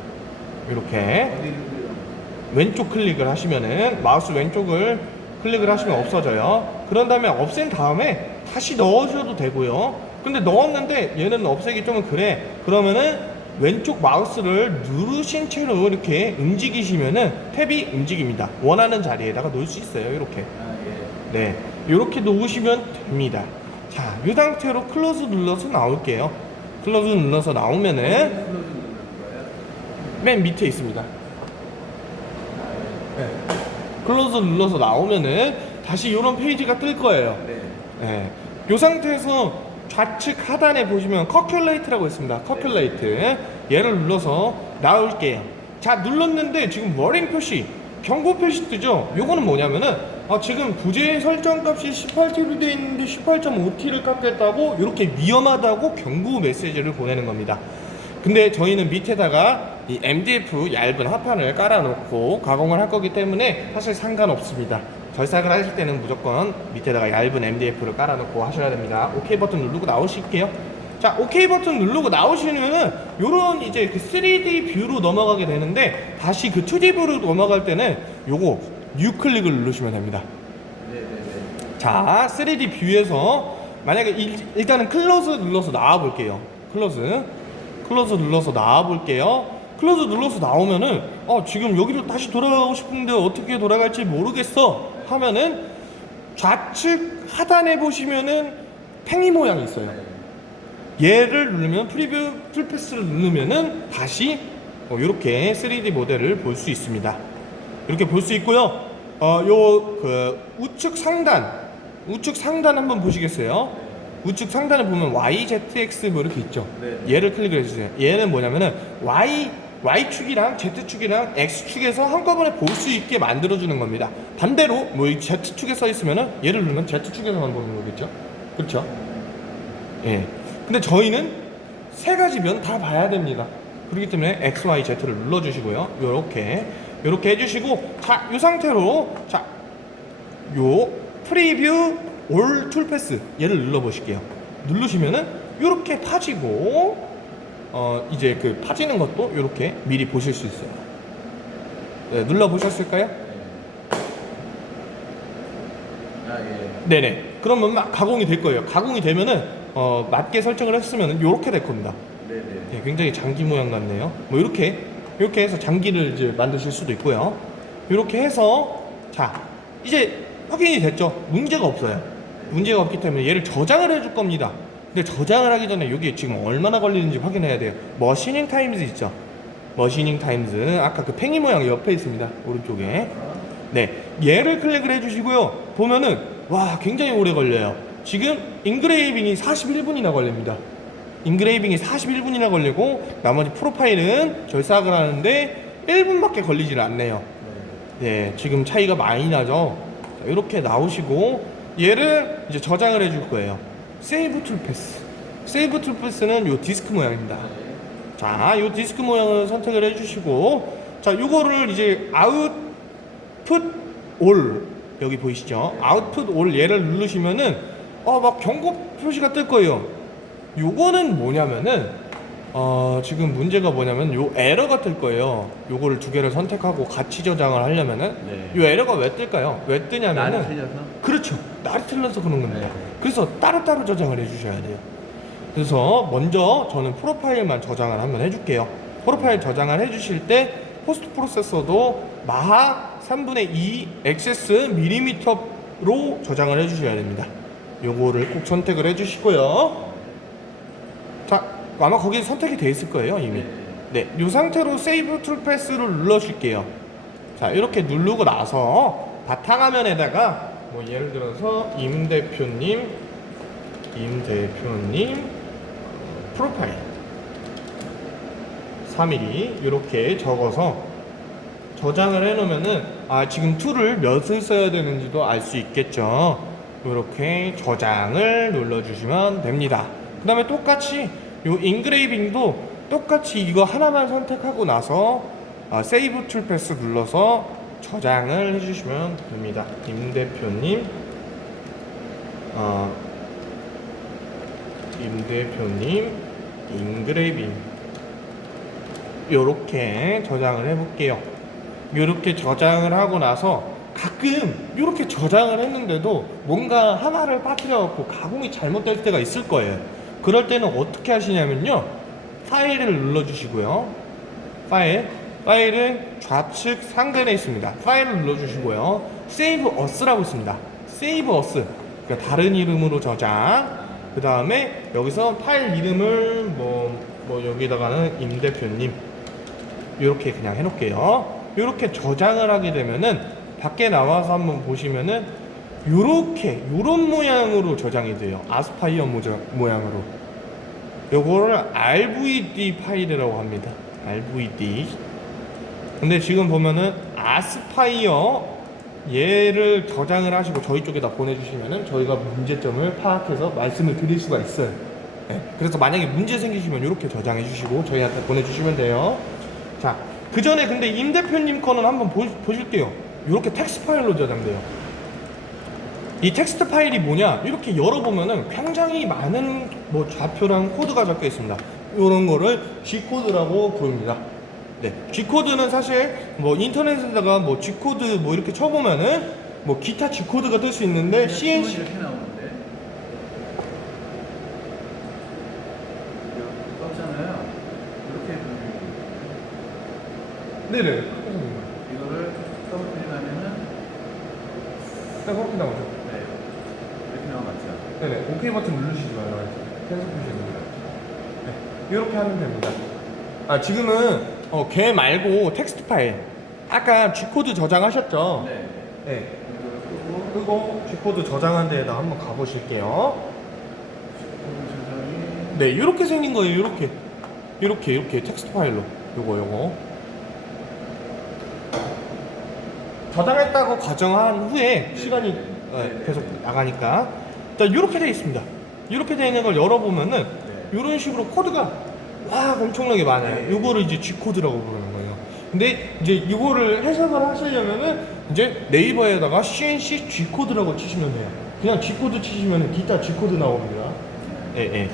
이렇게 왼쪽 클릭을 하시면은 마우스 왼쪽을 클릭을 하시면 없어져요. 그런 다음에 없앤 다음에 다시 넣으셔도 되고요. 근데 넣었는데 얘는 없애기 좀 그래. 그러면은 왼쪽 마우스를 누르신 채로 이렇게 움직이시면은 탭이 움직입니다. 원하는 자리에다가 놓을 수 있어요. 이렇게. 네, 이렇게 놓으시면 됩니다. 자, 이 상태로 클로즈 눌러서 나올게요. 클로즈 눌러서 나오면은 맨 밑에 있습니다. 네. 클로즈 눌러서 나오면은 다시 이런 페이지가 뜰 거예요. 네. 이 상태에서 좌측 하단에 보시면 커큘레이트라고 있습니다. 커큘레이트 얘를 눌러서 나올게요. 자, 눌렀는데 지금 워링 표시, 경고 표시 뜨죠? 요거는 뭐냐면은 지금 부재 설정값이 18T로 되어 있는데 18.5T를 깎겠다고 이렇게 위험하다고 경고 메시지를 보내는 겁니다. 근데 저희는 밑에다가 이 MDF 얇은 합판을 깔아놓고 가공을 할 거기 때문에 사실 상관없습니다. 절삭을 하실 때는 무조건 밑에다가 얇은 MDF를 깔아놓고 하셔야 됩니다. OK 버튼 누르고 나오실게요. 자, OK 버튼 누르고 나오시면은 요런 이제 그 3D 뷰로 넘어가게 되는데 다시 그 2D 뷰로 넘어갈 때는 요거 뉴 클릭을 누르시면 됩니다. 자, 3D 뷰에서 만약에 일단은 클로즈 눌러서 나와 볼게요. 클로즈 눌러서 나와 볼게요. 클로즈 눌러서 나오면은 지금 여기로 다시 돌아가고 싶은데 어떻게 돌아갈지 모르겠어 하면은 좌측 하단에 보시면은 팽이 모양이 있어요. 얘를 누르면 프리뷰 풀패스를 누르면은 다시 이렇게 3D 모델을 볼 수 있습니다. 이렇게 볼 수 있고요. 우측 상단 한번 보시겠어요? 우측 상단에 보면 YZX 뭐 이렇게 있죠. 얘를 클릭을 해주세요. 얘는 뭐냐면은 Y축이랑 Z축이랑 X축에서 한꺼번에 볼 수 있게 만들어주는 겁니다. 반대로 뭐 이 Z축에 써 있으면은 얘를 누르면 Z축에서만 보는 거겠죠. 그렇죠? 예. 근데 저희는 세 가지 면 다 봐야 됩니다. 그렇기 때문에 X, Y, Z를 눌러주시고요. 요렇게 해주시고, 자, 이 상태로, 자, 요 프리뷰 올 툴패스 얘를 눌러보실게요. 누르시면은 요렇게 파지고, 이제 그 파지는 것도 요렇게 미리 보실 수 있어요. 네, 눌러보셨을까요? 예. 네네. 그러면 막 가공이 될 거예요. 가공이 되면은 맞게 설정을 했으면 이렇게 될 겁니다. 네네. 네, 굉장히 장기 모양 같네요. 뭐 이렇게 해서 장기를 이제 만드실 수도 있고요. 이렇게 해서 자 이제 확인이 됐죠. 문제가 없어요. 문제가 없기 때문에 얘를 저장을 해줄 겁니다. 근데 저장을 하기 전에 여기 지금 얼마나 걸리는지 확인해야 돼요. 머시닝 타임즈 있죠. 머시닝 타임즈 아까 그 팽이 모양 옆에 있습니다. 오른쪽에. 네, 얘를 클릭을 해주시고요. 보면은 와 굉장히 오래 걸려요. 지금 인그레이빙이 41분이나 걸립니다. 인그레이빙이 41분이나 걸리고 나머지 프로파일은 절삭을 하는데 1분밖에 걸리질 않네요. 네, 지금 차이가 많이 나죠. 자, 이렇게 나오시고 얘를 이제 저장을 해줄 거예요. 세이브 툴 패스. 세이브 툴 패스는 요 디스크 모양입니다. 자, 요 디스크 모양을 선택을 해주시고 자, 요거를 이제 아웃풋 올 여기 보이시죠? 아웃풋 올 얘를 누르시면은 막 경고 표시가 뜰 거예요. 요거는 뭐냐면은 지금 문제가 뭐냐면 요 에러가 뜰 거예요. 요거를 두 개를 선택하고 같이 저장을 하려면은 네. 요 에러가 왜 뜰까요? 왜 뜨냐면은 날이 틀려서? 그렇죠. 날이 틀려서 그런 겁니다. 네. 그래서 따로따로 저장을 해주셔야 돼요. 그래서 먼저 저는 프로파일만 저장을 한번 해줄게요. 프로파일 저장을 해주실 때 포스트 프로세서도 마하 3분의 2 액세스 밀리미터로 저장을 해주셔야 됩니다. 요거를 꼭 선택을 해주시고요. 자, 아마 거기 선택이 돼 있을 거예요 이미. 네, 이 상태로 세이브 툴 패스를 눌러줄게요. 자, 이렇게 누르고 나서 바탕화면에다가 뭐 예를 들어서 임 대표님 프로파일 3mm 이렇게 적어서 저장을 해놓으면은 지금 툴을 몇을 써야 되는지도 알 수 있겠죠. 이렇게 저장을 눌러주시면 됩니다. 그 다음에 똑같이 요 인그레이빙도 똑같이 이거 하나만 선택하고 나서 세이브 툴 패스 눌러서 저장을 해주시면 됩니다. 임 대표님 인그레이빙 요렇게 저장을 해볼게요. 요렇게 저장을 하고 나서 가끔 이렇게 저장을 했는데도 뭔가 하나를 빠뜨려갖고 가공이 잘못될 때가 있을 거예요. 그럴 때는 어떻게 하시냐면요, 파일을 눌러주시고요. 파일은 좌측 상단에 있습니다. 파일을 눌러주시고요. 세이브 어스라고 있습니다. 세이브 어스, 그러니까 다른 이름으로 저장. 그 다음에 여기서 파일 이름을 뭐 여기다가는 임 대표님 이렇게 그냥 해놓을게요. 이렇게 저장을 하게 되면은 밖에 나와서 한번 보시면은 요런 모양으로 저장이 돼요. 아스파이어 모양으로. 요거를 RVD 파일이라고 합니다. RVD. 근데 지금 보면은 아스파이어 얘를 저장을 하시고 저희 쪽에다 보내주시면은 저희가 문제점을 파악해서 말씀을 드릴 수가 있어요. 네. 그래서 만약에 문제 생기시면 이렇게 저장해 주시고 저희한테 보내주시면 돼요. 자, 그 전에 근데 임 대표님 거는 한번 보실게요. 이렇게 텍스트 파일로 저장돼요. 이 텍스트 파일이 뭐냐, 이렇게 열어보면은 굉장히 많은 뭐 좌표랑 코드가 적혀 있습니다. 이런 거를 G코드라고 부릅니다. 네, G코드는 사실 뭐 인터넷에다가 뭐 G코드 뭐 이렇게 쳐보면은 뭐 기타 G코드가 뜰 수 있는데 CNC 이렇게 나오는데 썼잖아요. 이렇게 네네 이거를 더블 클릭하면은 그렇게 나오죠. 네, 이렇게 나와봤죠. 네네, OK 버튼 누르시지 말아요. 계속 보시면 네, 이렇게 하면 됩니다. 지금은 걔 말고 텍스트 파일 아까 G코드 저장하셨죠? 네. 네. 이걸 끄고 G코드 저장한 데에다 한번 가보실게요. 저장이 네, 이렇게 생긴 거예요. 이렇게 텍스트 파일로 요거 저장했다고 가정한 후에 시간이 계속 나가니까 자, 이렇게 돼 있습니다. 이렇게 돼 있는 걸 열어보면은 이런 식으로 코드가 와 엄청나게 많아요. 요거를 이제 G코드라고 부르는 거예요. 근데 이제 이거를 해석을 하시려면은 이제 네이버에다가 CNC G코드라고 치시면 돼요. 그냥 G코드 치시면은 기타 G코드 나옵니다. 예.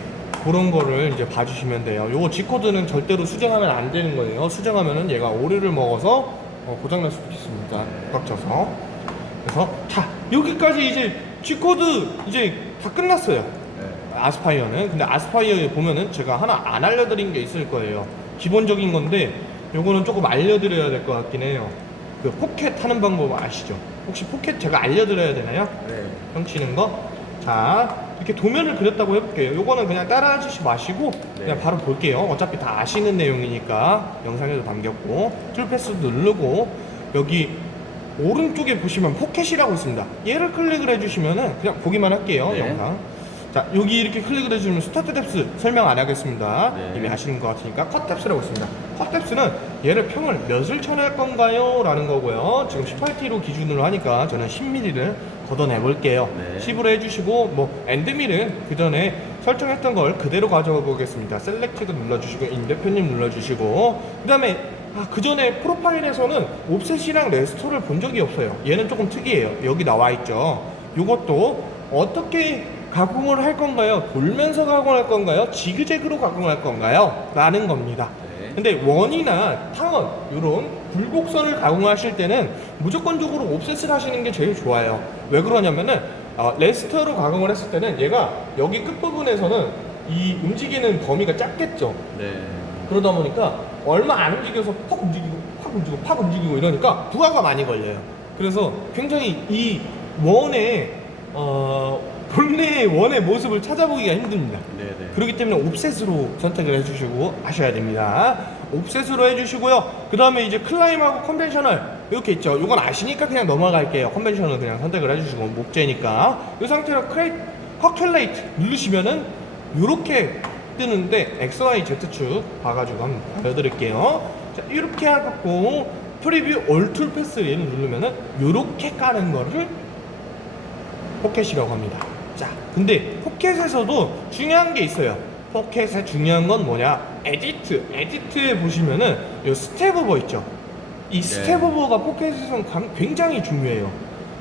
그런 거를 이제 봐주시면 돼요. 요거 G코드는 절대로 수정하면 안 되는 거예요. 수정하면은 얘가 오류를 먹어서 고장날 수도 있습니다. 꽉 져서. 그래서 자, 여기까지 이제 G코드 이제 다 끝났어요. 네. 아스파이어는. 근데 아스파이어에 보면은 제가 하나 안 알려드린 게 있을 거예요. 기본적인 건데 요거는 조금 알려드려야 될 것 같긴 해요. 그 포켓 하는 방법 아시죠? 혹시 포켓 제가 알려드려야 되나요? 네. 펼치는 거. 자, 이렇게 도면을 그렸다고 해볼게요. 요거는 그냥 따라하지 마시고 그냥 바로 볼게요. 어차피 다 아시는 내용이니까 영상에도 담겼고, 툴패스 누르고 여기 오른쪽에 보시면 포켓이라고 있습니다. 얘를 클릭을 해주시면은 그냥 보기만 할게요. 네. 영상. 자, 여기 이렇게 클릭을 해주시면 스타트 뎁스 설명 안 하겠습니다. 네. 이미 아시는 것 같으니까 컷 뎁스라고 있습니다. 컷 뎁스는 얘를 평을 몇을 쳐낼 건가요? 라는 거고요. 지금 18T로 기준으로 하니까 저는 10mm를 걷어내 볼게요. 네. 10으로 해주시고 뭐 엔드밀은 그 전에 설정했던 걸 그대로 가져가 보겠습니다. 셀렉트도 눌러주시고 인대표님 눌러주시고 그 다음에 그 전에 프로파일에서는 옵셋이랑 레스토를 본 적이 없어요. 얘는 조금 특이해요. 여기 나와 있죠. 요것도 어떻게 가공을 할 건가요? 돌면서 가공할 건가요? 지그재그로 가공할 건가요? 라는 겁니다. 네. 근데 원이나 타원 이런 굴곡선을 가공하실 때는 무조건적으로 옵셋을 하시는 게 제일 좋아요. 왜 그러냐면은 레스터로 가공을 했을 때는 얘가 여기 끝부분에서는 이 움직이는 범위가 작겠죠. 네. 그러다 보니까 얼마 안 움직여서 팍 움직이고 팍 움직이고 팍 움직이고 이러니까 부하가 많이 걸려요. 그래서 굉장히 이 원의 본래의 원의 모습을 찾아보기가 힘듭니다. 네네. 그렇기 때문에 옵셋으로 선택을 해주시고 하셔야 됩니다. 옵셋으로 해주시고요. 그 다음에 이제 클라임하고 컨벤셔널 이렇게 있죠. 이건 아시니까 그냥 넘어갈게요. 컨벤셔널 그냥 선택을 해주시고 목재니까 이 상태로 허큘레이트 누르시면은 이렇게 뜨는데 XYZ축 봐가지고 한번 보여드릴게요. 자, 이렇게 해갖고 프리뷰 올 툴 패스 얘를 누르면은 이렇게 까는 거를 포켓이라고 합니다. 자, 근데 포켓에서도 중요한 게 있어요. 포켓의 중요한 건 뭐냐? 에디트에 보시면은 이 스텝오버 있죠. 이 스텝오버가 포켓에서는 굉장히 중요해요.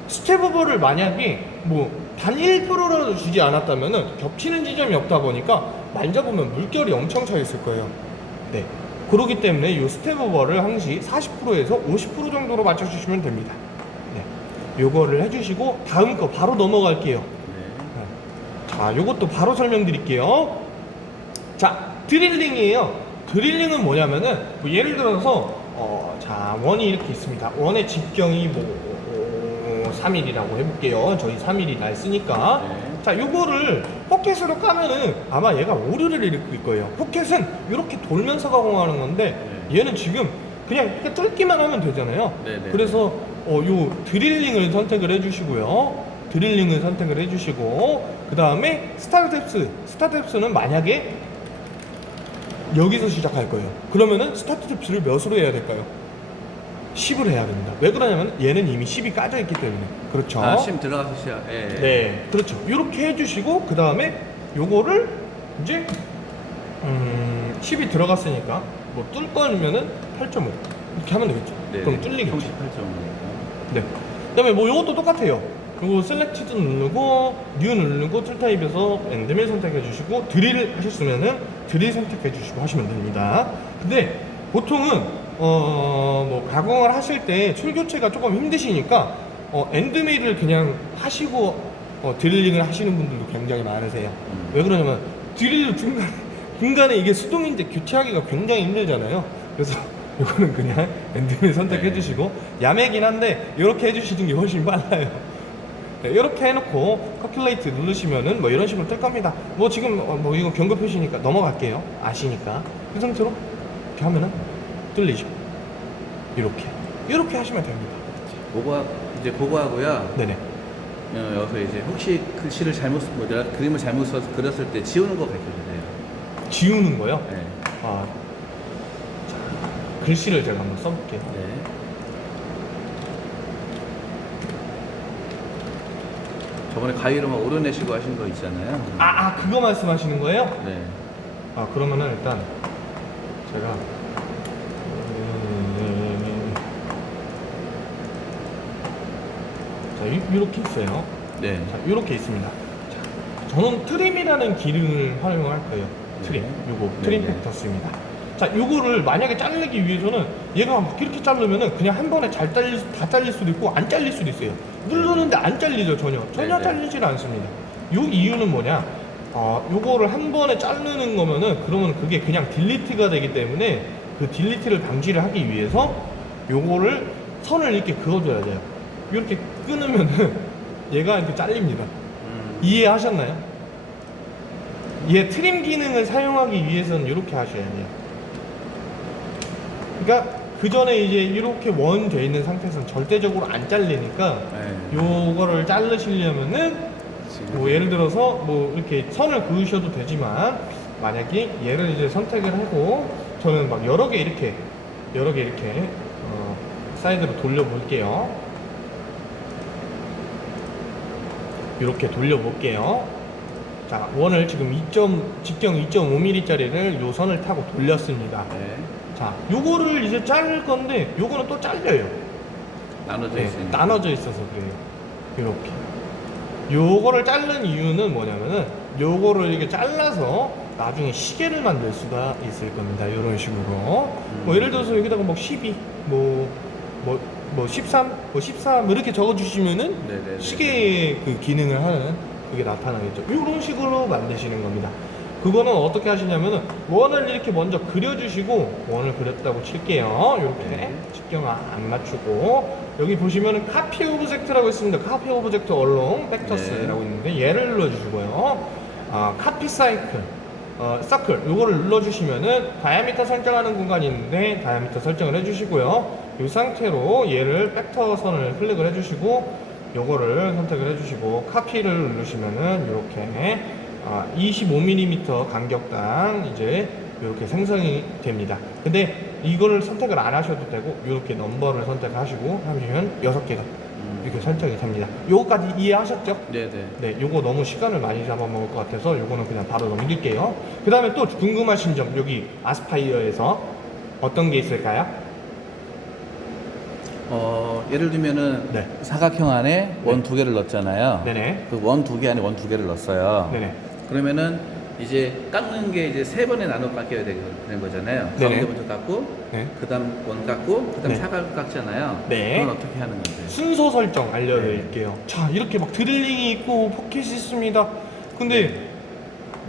스텝오버를 만약에 뭐 단일 프로라도 주지 않았다면은 겹치는 지점이 없다 보니까 만져보면 물결이 엄청 차 있을 거예요. 네. 그렇기 때문에 이 스텝오버를 항시 40%에서 50% 정도로 맞춰주시면 됩니다. 네. 요거를 해주시고 다음 거 바로 넘어갈게요. 네. 자, 요것도 바로 설명드릴게요. 자, 드릴링이에요. 드릴링은 뭐냐면은 뭐 예를 들어서 자, 원이 이렇게 있습니다. 원의 직경이 뭐 3mm라고 해볼게요. 저희 3mm 날 쓰니까. 네. 자, 요거를 포켓으로 까면은 아마 얘가 오류를 일으킬 거예요. 포켓은 이렇게 돌면서 가공하는 건데 네. 얘는 지금 그냥 이렇게 뚫기만 하면 되잖아요. 네. 그래서 요 드릴링을 선택을 해주시고요. 드릴링을 선택을 해주시고 그 다음에 스타트 뎁스는 만약에 여기서 시작할 거예요. 그러면은 스타트 뎁스를 몇으로 해야 될까요? 10을 해야 됩니다. 왜 그러냐면 얘는 이미 10이 까져 있기 때문에. 그렇죠. 심 들어가서 시작. 예. 네, 그렇죠. 이렇게 해주시고 그 다음에 요거를 이제 10이 들어갔으니까 뭐 뚫 거면은 8.5 이렇게 하면 되겠죠. 네. 그럼 뚫리겠죠. 38.5. 네. 그다음에 뭐 요것도 똑같아요. 그리고 셀렉트도 누르고 뉴 누르고 툴 타입에서 엔드밀 선택해 주시고 드릴 하셨으면은 드릴 선택해 주시고 하시면 됩니다. 근데 보통은 뭐 가공을 하실 때 툴 교체가 조금 힘드시니까 엔드밀을 그냥 하시고 드릴링을 하시는 분들도 굉장히 많으세요. 왜 그러냐면 드릴 중간에 이게 수동인데 교체하기가 굉장히 힘들잖아요. 그래서 이거는 그냥 엔드밀 선택해 주시고 야매긴 한데 이렇게 해주시는 게 훨씬 빨라요. 네, 이렇게 해놓고 커큘레이트 누르시면은 뭐 이런 식으로 뜰 겁니다. 뭐 지금 뭐 이거 경고 표시니까 넘어갈게요. 아시니까 이 상태로 이렇게 하면은 뚫리죠. 이렇게 하시면 됩니다. 그거 하고요. 네네. 여기서 이제 혹시 글씨를 내가 그림을 잘못 써서 그렸을 때 지우는 거 밝혀주세요. 지우는 거요? 네. 자, 글씨를 제가 한번 써볼게요. 네. 저번에 가위로 막 오려내시고 하신 거 있잖아요. 그거 말씀하시는 거예요? 네. 그러면은 일단 제가 자, 이렇게 있어요. 네. 자, 이렇게 있습니다. 자, 저는 트림이라는 기능을 활용할 거예요. 트림. 요거 트림 네. 팩터스입니다. 자, 요거를 만약에 자르기 위해서는 얘가 막 이렇게 자르면은 그냥 한 번에 다 잘릴 수도 있고 안 잘릴 수도 있어요. 누르는데 안 잘리죠, 전혀 네네. 잘리질 않습니다. 요 이유는 뭐냐? 요거를 한 번에 자르는 거면은 그러면 그게 그냥 딜리트가 되기 때문에 그 딜리트를 방지를 하기 위해서 요거를 선을 이렇게 그어줘야 돼요. 이렇게 끊으면은 얘가 이렇게 잘립니다. 이해하셨나요? 얘 트림 기능을 사용하기 위해서는 이렇게 하셔야 돼요. 그러니까 그 전에 이제 이렇게 원 돼 있는 상태에서는 절대적으로 안 잘리니까 네. 요거를 자르시려면은 뭐 예를 들어서 뭐 이렇게 선을 그으셔도 되지만 만약에 얘를 이제 선택을 하고 저는 막 여러 개 이렇게 사이드로 돌려볼게요. 이렇게 돌려볼게요. 자, 원을 지금 직경 2.5mm짜리를 요 선을 타고 돌렸습니다. 네. 자, 요거를 이제 자를 건데 요거는 또 잘려요. 나눠져 네, 있으니까. 나눠져 있어서 그래요. 이렇게. 요거를 자른 이유는 뭐냐면은 요거를 이렇게 잘라서 나중에 시계를 만들 수가 있을 겁니다. 이런 식으로. 뭐 예를 들어서 여기다가 뭐 12, 뭐 13, 뭐 14, 뭐 이렇게 적어주시면은 네네네. 시계의 그 기능을 하는 그게 나타나겠죠. 이런 식으로 만드시는 겁니다. 그거는 어떻게 하시냐면은 원을 이렇게 먼저 그려주시고 원을 그렸다고 칠게요. 이렇게 네. 직경 안 맞추고 여기 보시면은 카피 오브젝트라고 있습니다. 카피 오브젝트 얼롱 벡터스라고 네. 있는데 얘를 눌러주시고요. 카피 사이클 서클 요거를 눌러주시면은 다이아미터 설정하는 공간이 있는데 다이아미터 설정을 해주시고요. 이 상태로 얘를 벡터 선을 클릭을 해주시고 요거를 선택을 해주시고 카피를 누르시면은 이렇게 25mm 간격당 이제 이렇게 생성이 됩니다. 근데 이거를 선택을 안 하셔도 되고 이렇게 넘버를 선택하시고 하시면 6개가 이렇게 설정이 됩니다. 요거까지 이해하셨죠? 네네. 네, 요거 너무 시간을 많이 잡아먹을 것 같아서 요거는 그냥 바로 넘길게요. 그 다음에 또 궁금하신 점 여기 아스파이어에서 어떤 게 있을까요? 예를 들면은 네. 사각형 안에 원 두 개를 넣었잖아요. 네네. 그 원 두 개 안에 원 두 개를 넣었어요. 네네. 그러면은 이제 깎는 게 이제 3번에 나눠 깎여야 되는 거잖아요. 네네. 가운데 먼저 깎고, 네. 그다음 원 깎고, 그다음 네. 사각을 깎잖아요. 네. 그건 어떻게 하는 건데? 순서 설정 알려드릴게요. 자, 이렇게 막 드릴링이 있고 포켓이 있습니다. 근데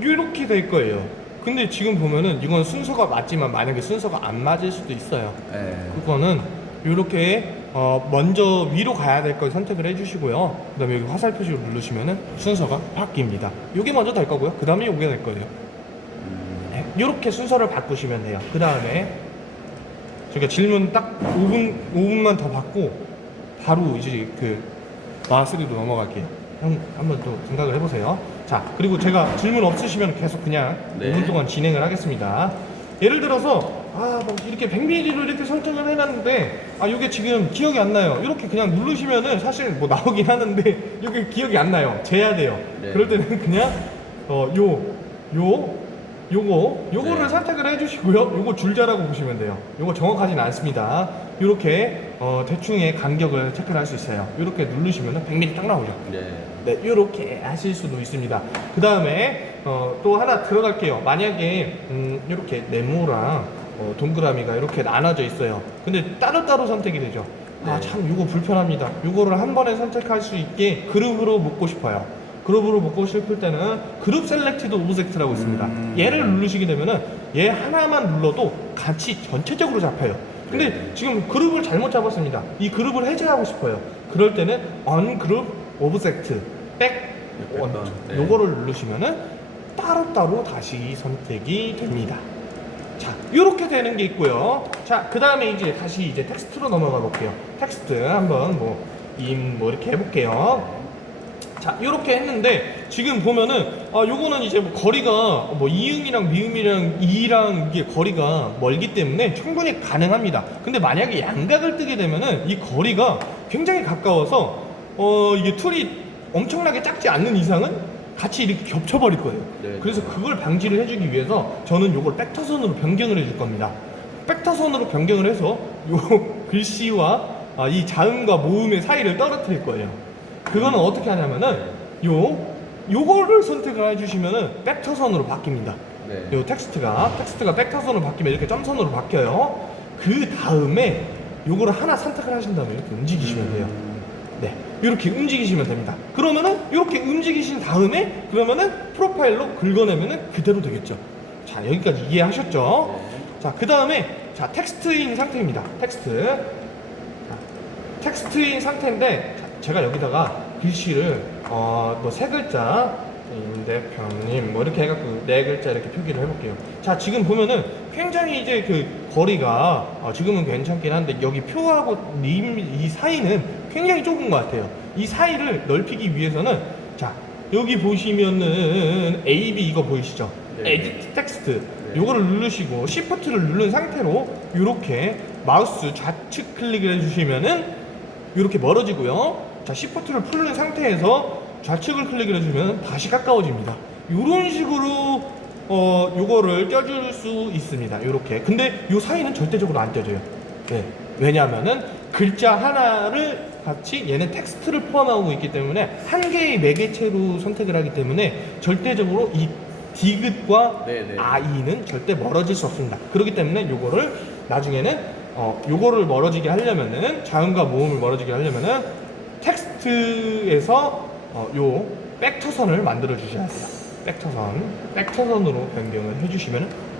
이렇게 될 거예요. 근데 지금 보면은 이건 순서가 맞지만 만약에 순서가 안 맞을 수도 있어요. 네. 그거는 이렇게 먼저 위로 가야 될 걸 선택을 해주시고요. 그 다음에 여기 화살 표시를 누르시면은 순서가 바뀝니다. 이게 먼저 될 거고요. 그 다음에 이게 될 거예요. 네, 이렇게 순서를 바꾸시면 돼요. 그 다음에 저희가 질문 딱 5분만 더 받고 바로 이제 그 마3로 넘어갈게요. 한번 또 생각을 해보세요. 자, 그리고 제가 질문 없으시면 계속 그냥 네. 5분 동안 진행을 하겠습니다. 예를 들어서 뭐 이렇게 100mm로 이렇게 설정을 해놨는데 이게 지금 기억이 안 나요. 이렇게 그냥 누르시면은 사실 뭐 나오긴 하는데 이게 기억이 안 나요. 재야 돼요. 네. 그럴 때는 그냥 요거를 네. 선택을 해주시고요. 요거 줄자라고 보시면 돼요. 요거 정확하진 않습니다. 이렇게 대충의 간격을 체크를 할 수 있어요. 이렇게 누르시면은 100mm 딱 나오죠. 네. 네, 이렇게 하실 수도 있습니다. 그 다음에 또 하나 들어갈게요. 만약에 이렇게 네모랑 동그라미가 이렇게 나눠져 있어요. 근데 따로따로 선택이 되죠. 네. 참 이거 불편합니다. 이거를 한 번에 선택할 수 있게 그룹으로 묶고 싶어요. 그룹으로 묶고 싶을 때는 그룹 셀렉티드 오브젝트라고 있습니다. 얘를 누르시게 되면은 얘 하나만 눌러도 같이 전체적으로 잡혀요. 근데 네. 지금 그룹을 잘못 잡았습니다. 이 그룹을 해제하고 싶어요. 그럴 때는 언그룹 오브젝트 백 네. 요거를 누르시면은 따로따로 다시 선택이 됩니다. 자, 이렇게 되는 게 있고요. 자, 그 다음에 이제 다시 이제 텍스트로 넘어가 볼게요. 텍스트 한번 뭐 이렇게 해볼게요. 자, 이렇게 했는데 지금 보면은 요거는 이제 뭐 거리가 뭐 이음이랑 미음이랑 이랑 이게 거리가 멀기 때문에 충분히 가능합니다. 근데 만약에 양각을 뜨게 되면은 이 거리가 굉장히 가까워서 이게 툴이 엄청나게 작지 않는 이상은 같이 이렇게 겹쳐버릴 거예요. 네. 그래서 그걸 방지를 해주기 위해서 저는 요걸 벡터선으로 변경을 해줄 겁니다. 벡터선으로 변경을 해서 요 글씨와 이 자음과 모음의 사이를 떨어뜨릴 거예요. 그거는 어떻게 하냐면은 요거를 선택을 해주시면은 벡터선으로 바뀝니다. 네. 요 텍스트가 백타선으로 바뀌면 이렇게 점선으로 바뀌어요. 그 다음에 요거를 하나 선택을 하신 다음에 이렇게 움직이시면 돼요. 네, 이렇게 움직이시면 됩니다. 그러면은 이렇게 움직이신 다음에 그러면은 프로파일로 긁어내면은 그대로 되겠죠. 자, 여기까지 이해하셨죠? 네. 자, 그 다음에 자 텍스트인 상태입니다. 텍스트인 상태인데 자, 제가 여기다가 글씨를 뭐 세 글자 임 대표님 뭐 이렇게 해갖고 네 글자 이렇게 표기를 해볼게요. 자, 지금 보면은 굉장히 이제 그 거리가 지금은 괜찮긴 한데 여기 표하고 님 이 사이는 굉장히 좁은 것 같아요. 이 사이를 넓히기 위해서는 자, 여기 보시면은 AB 이거 보이시죠? 네. 에디트 텍스트 네. 요거를 누르시고 Shift를 누른 상태로 이렇게 마우스 좌측 클릭을 해주시면은 이렇게 멀어지고요. 자, Shift를 풀는 상태에서 좌측을 클릭을 해주면 다시 가까워집니다. 이런 식으로 요거를 껴줄 수 있습니다. 요렇게. 근데 요 사이는 절대적으로 안 껴져요. 네. 왜냐하면은 글자 하나를 같이 얘는 텍스트를 포함하고 있기 때문에 한 개의 매개체로 선택을 하기 때문에 절대적으로 이 디귿과 네네. 아이는 절대 멀어질 수 없습니다. 그렇기 때문에 요거를 나중에는 요거를 멀어지게 하려면은 자음과 모음을 멀어지게 하려면은 텍스트에서 요 백터선을 만들어 주셔야 돼요. 백터선으로 변경을 해주시면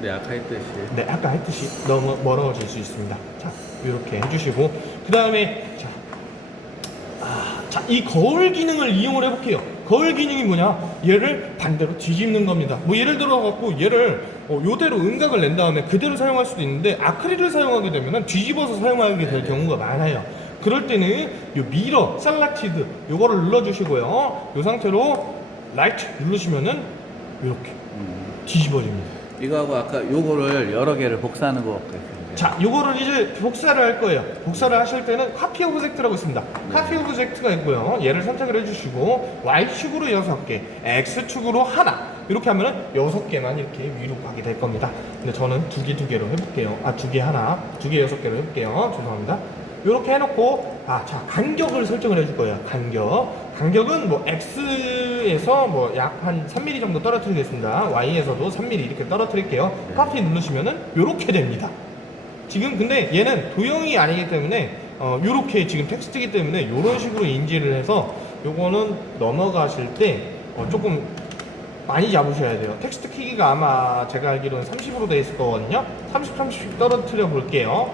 네, 아까 했듯이. 네, 아까 했듯이 너무 멀어질 수 있습니다. 자, 이렇게 해주시고 그 다음에 자, 이 거울 기능을 이용을 해볼게요. 거울 기능이 뭐냐? 얘를 반대로 뒤집는 겁니다. 뭐 예를 들어 갖고 얘를 요대로 음각을 낸 다음에 그대로 사용할 수도 있는데 아크릴을 사용하게 되면 뒤집어서 사용하게 될 경우가 많아요. 그럴 때는 요 미러, 셀렉티드 요거를 눌러주시고요. 요 상태로 라이트 누르시면은 이렇게 뒤집어집니다. 이거하고 아까 요거를 여러 개를 복사하는 것 같아요. 자, 요거를 이제 복사를 할 거예요. 복사를 하실 때는 카피 오브젝트라고 있습니다. 카피 오브젝트가 있고요. 얘를 선택을 해주시고 Y축으로 6개, X축으로 하나 이렇게 하면은 6개만 이렇게 위로 가게 될 겁니다. 근데 저는 2개로 해볼게요. 2개 하나, 2개 6개로 해볼게요. 죄송합니다. 이렇게 해놓고 자, 간격을 설정을 해줄 거예요. 간격은 뭐 X에서 뭐 약 한 3mm 정도 떨어뜨리겠습니다. Y에서도 3mm 이렇게 떨어뜨릴게요. 카피 누르시면은 이렇게 됩니다. 지금 근데 얘는 도형이 아니기 때문에 요렇게 지금 텍스트이기 때문에 요런 식으로 인지를 해서 요거는 넘어가실 때 조금 많이 잡으셔야 돼요. 텍스트 크기가 아마 제가 알기로는 30으로 돼 있을 거거든요. 30씩 떨어뜨려 볼게요.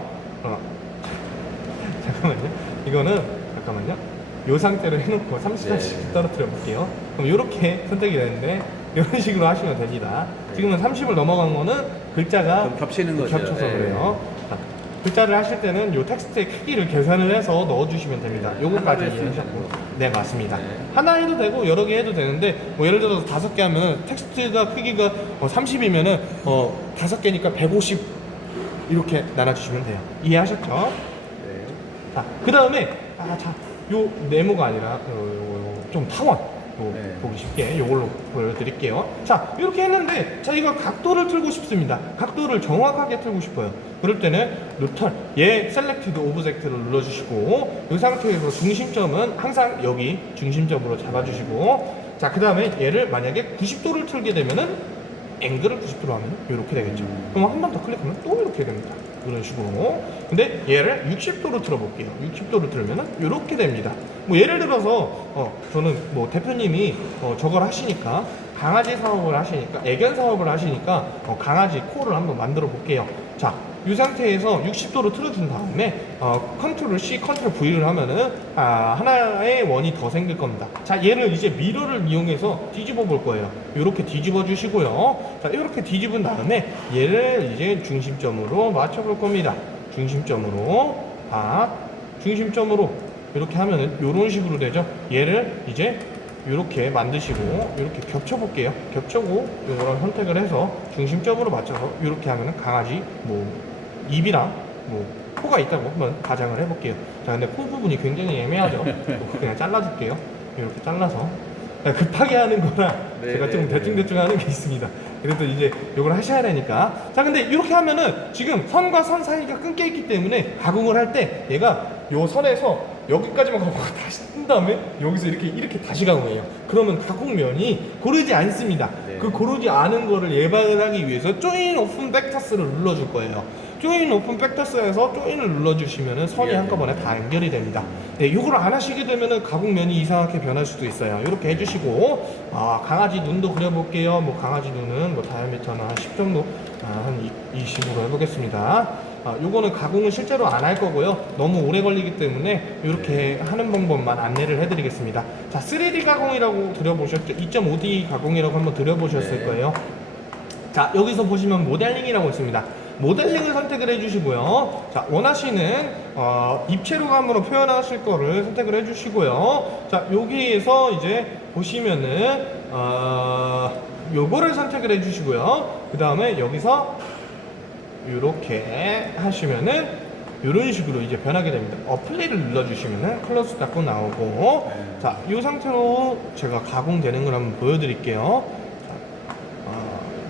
잠깐만요. 이거는 잠깐만요. 요 상태로 해놓고 30씩 떨어뜨려 볼게요. 그럼 요렇게 선택이 되는데 이런 식으로 하시면 됩니다. 지금은 30을 넘어간 거는 글자가 겹치는 거죠. 겹쳐서 그래요. 자, 글자를 하실 때는 요 텍스트의 크기를 계산을 해서 넣어주시면 됩니다. 요거까지 이해하셨고. 네, 맞습니다. 네. 하나 해도 되고 여러 개 해도 되는데 뭐 예를 들어서 5개 하면 텍스트가 크기가 30이면은 5개니까 150 이렇게 나눠주시면 돼요. 이해하셨죠? 네. 자, 그 다음에 요 네모가 아니라 좀 타원 네. 보기 쉽게 요걸로 보여드릴게요. 자, 이렇게 했는데 자, 이거 각도를 틀고 싶습니다. 각도를 정확하게 틀고 싶어요. 그럴 때는 루턴 얘 셀렉티드 오브젝트를 눌러주시고 이 상태에서 중심점은 항상 여기 중심점으로 잡아주시고 자, 그 다음에 얘를 만약에 90도를 틀게 되면은 앵글을 90도로 하면 이렇게 되겠죠. 그럼 한 번 더 클릭하면 또 이렇게 됩니다. 이런 식으로. 근데 얘를 60도로 틀어볼게요. 60도로 틀면은 이렇게 됩니다. 뭐 예를 들어서 저는 뭐 대표님이 저걸 하시니까 강아지 사업을 하시니까 애견 사업을 하시니까 강아지 코를 한번 만들어 볼게요. 자, 이 상태에서 60도로 틀어준 다음에 컨트롤 C, 컨트롤 V를 하면은 하나의 원이 더 생길 겁니다. 자, 얘를 이제 미러를 이용해서 뒤집어 볼 거예요. 이렇게 뒤집어 주시고요. 자, 이렇게 뒤집은 다음에 얘를 이제 중심점으로 맞춰 볼 겁니다. 중심점으로 이렇게 하면은 이런 식으로 되죠. 얘를 이제 이렇게 만드시고 이렇게 겹쳐 볼게요. 겹쳐고 이거랑 선택을 해서 중심점으로 맞춰서 이렇게 하면은 강아지 뭐 입이랑 뭐 코가 있다고 한번 가정을 해볼게요. 자, 근데 코 부분이 굉장히 애매하죠. 그냥 잘라줄게요. 이렇게 잘라서 급하게 하는 거라 네, 제가 좀 네, 대충 하는 게 있습니다. 그래도 이제 이걸 하셔야 되니까. 자, 근데 이렇게 하면은 지금 선과 선 사이가 끊겨 있기 때문에 가공을 할 때 얘가 요 선에서 여기까지만 가고 다시 뜬 다음에 여기서 이렇게 다시 가공해요. 그러면 가공면이 고르지 않습니다. 네. 그 고르지 않은 거를 예방을 하기 위해서 조인 오픈 백터스를 눌러줄 거예요. 조인 오픈 백터스에서 조인을 눌러주시면은 선이 예. 한꺼번에 다 연결이 됩니다. 네, 이걸 안 하시게 되면은 가공면이 이상하게 변할 수도 있어요. 이렇게 해주시고, 강아지 눈도 그려볼게요. 뭐 강아지 눈은 뭐 다이아미터는 한 10 정도, 한 20으로 해보겠습니다. 요거는 가공은 실제로 안 할 거고요. 너무 오래 걸리기 때문에 이렇게 하는 방법만 안내를 해드리겠습니다. 자, 3D 가공이라고 들어보셨죠? 2.5D 가공이라고 한번 들어보셨을 네. 거예요. 자, 여기서 보시면 모델링이라고 있습니다. 모델링을 선택을 해주시고요. 자, 원하시는 입체로감으로 표현하실 거를 선택을 해주시고요. 자, 여기에서 이제 보시면은 요거를 선택을 해주시고요. 그 다음에 여기서 이렇게 하시면은 이런 식으로 이제 변하게 됩니다. 플레이를 눌러주시면은 클로즈 닫고 나오고, 자, 이 상태로 제가 가공되는 걸 한번 보여드릴게요.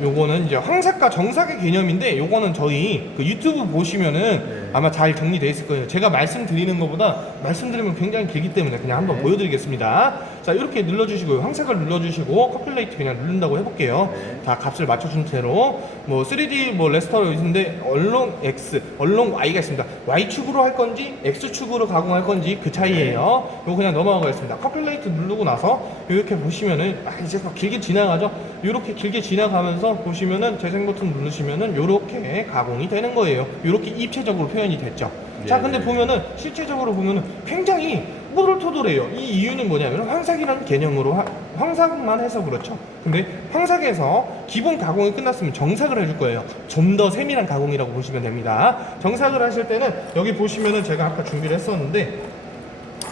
요거는 이제 황색과 정삭의 개념인데, 요거는 저희 그 유튜브 보시면은 아마 잘 정리되어 있을 거예요. 제가 말씀드리는 것보다 말씀드리면 굉장히 길기 때문에 그냥 한번 보여드리겠습니다. 자, 이렇게 눌러주시고요. 황색을 눌러주시고 커플레이트 그냥 누른다고 해볼게요. 자, 값을 맞춰준 채로 뭐 3D 뭐 레스터가 있는데 얼롱 X, 얼롱 Y가 있습니다. Y축으로 할 건지 X축으로 가공할 건지 그 차이예요. 요거 그냥 넘어가겠습니다. 커플레이트 누르고 나서 이렇게 보시면은 이제 길게 지나가죠. 이렇게 길게 지나가면서 보시면은 재생 버튼 누르시면은 이렇게 가공이 되는 거예요. 이렇게 입체적으로 표현이 됐죠. 자, 근데 보면은 실제적으로 보면은 굉장히 오돌토돌해요. 이 이유는 뭐냐면 황삭이라는 개념으로 황삭만 해서 그렇죠. 근데 황삭에서 기본 가공이 끝났으면 정삭을 해줄 거예요. 좀 더 세밀한 가공이라고 보시면 됩니다. 정삭을 하실 때는 여기 보시면은 제가 아까 준비를 했었는데,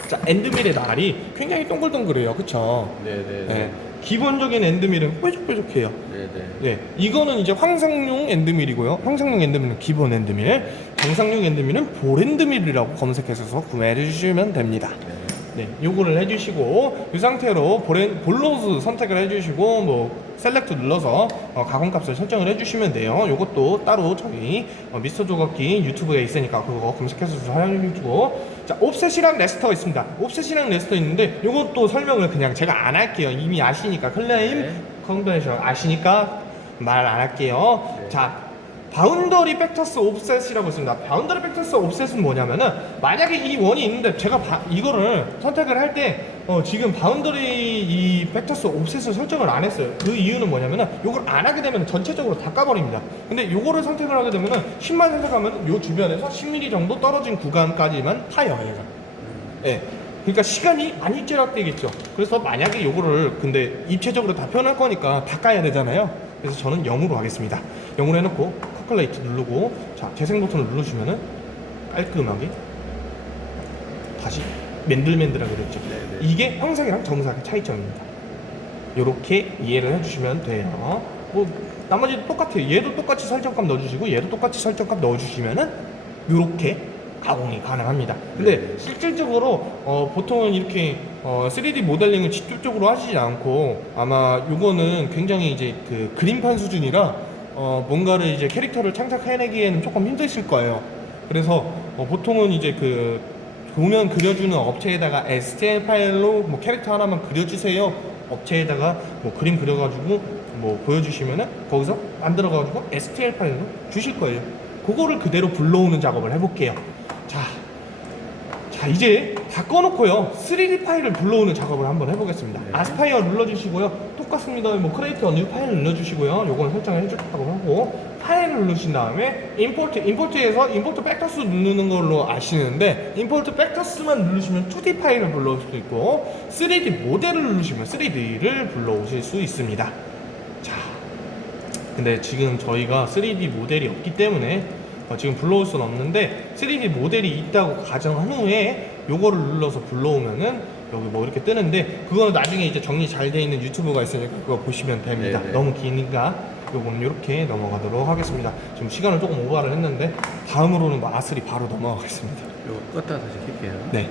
자, 엔드밀의 날이 굉장히 동글동글해요. 그쵸? 네네. 네. 기본적인 엔드밀은 뾰족뾰족해요. 네네. 네, 이거는 이제 황상용 엔드밀이고요. 황상용 엔드밀은 기본 엔드밀, 정상용 엔드밀은 볼 엔드밀이라고 검색해서 구매해 주시면 됩니다. 네, 요거를 해주시고 이 상태로 볼로스 선택을 해주시고 뭐 셀렉트 눌러서 가공값을 설정을 해주시면 돼요. 요것도 따로 저희 미스터 조각기 유튜브에 있으니까 그거 검색해서 사용해주고, 자, 옵셋이랑 레스터가 있습니다. 옵셋이랑 레스터 있는데 요것도 설명을 그냥 제가 안 할게요. 이미 아시니까 클레임 컨벤션 아시니까 말 안 할게요. 자, 바운더리 팩터스 옵셋이라고 있습니다. 바운더리 팩터스 옵셋은 뭐냐면은, 만약에 이 원이 있는데 제가 이거를 선택을 할 때 지금 바운더리 이 팩터스 옵셋을 설정을 안 했어요. 그 이유는 뭐냐면은 이걸 안 하게 되면 전체적으로 다 까버립니다. 근데 이거를 선택을 하게 되면은 10만 선택하면 요 주변에서 10mm 정도 떨어진 구간까지만 타요, 얘가. 예. 그러니까 시간이 많이 절약되겠죠. 그래서 만약에 이거를 근데 입체적으로 다 표현할 거니까 다 까야 되잖아요. 그래서 저는 0으로 하겠습니다. 0으로 해놓고 커플레이트 누르고, 자, 재생 버튼을 누르시면은 깔끔하게 다시 맨들맨들하게 됐죠. 이게 황삭이랑 정삭의 차이점입니다. 이렇게 이해를 해주시면 돼요. 뭐 나머지 똑같아요. 얘도 똑같이 설정값 넣어주시고 얘도 똑같이 설정값 넣어주시면은 이렇게 가공이 가능합니다. 근데 실질적으로 보통은 이렇게 3D 모델링을 직접적으로 하시지 않고, 아마 요거는 굉장히 이제 그 그림판 수준이라 뭔가를 이제 캐릭터를 창작해내기에는 조금 힘드실 거예요. 그래서 보통은 이제 그 도면 그려주는 업체에다가 STL 파일로 뭐 캐릭터 하나만 그려주세요. 업체에다가 뭐 그림 그려가지고 뭐 보여주시면은 거기서 만들어가지고 STL 파일로 주실 거예요. 그거를 그대로 불러오는 작업을 해볼게요. 자, 이제 다 꺼놓고요. 3D 파일을 불러오는 작업을 한번 해보겠습니다. 아스파이어 눌러주시고요. 똑같습니다. 뭐 크리에이트 뉴 파일 눌러주시고요. 요거는 설정을 해줬다고 하고, 파일을 누르신 다음에 임포트에서 임포트 팩터스 누르는 걸로 아시는데, 임포트 팩터스만 누르시면 2D 파일을 불러올 수도 있고, 3D 모델을 누르시면 3D를 불러오실 수 있습니다. 자, 근데 지금 저희가 3D 모델이 없기 때문에 지금 불러올 수는 없는데, 3D 모델이 있다고 가정한 후에 요거를 눌러서 불러오면은 여기 뭐 이렇게 뜨는데, 그거는 나중에 이제 정리 잘 돼 있는 유튜브가 있으니까 그거 보시면 됩니다. 네네. 너무 기니까 요거는 이렇게 넘어가도록 하겠습니다. 지금 시간을 조금 오버를 했는데 다음으로는 뭐 아스리 바로 넘어가겠습니다. 이거 껐다 다시 킬게요. 네.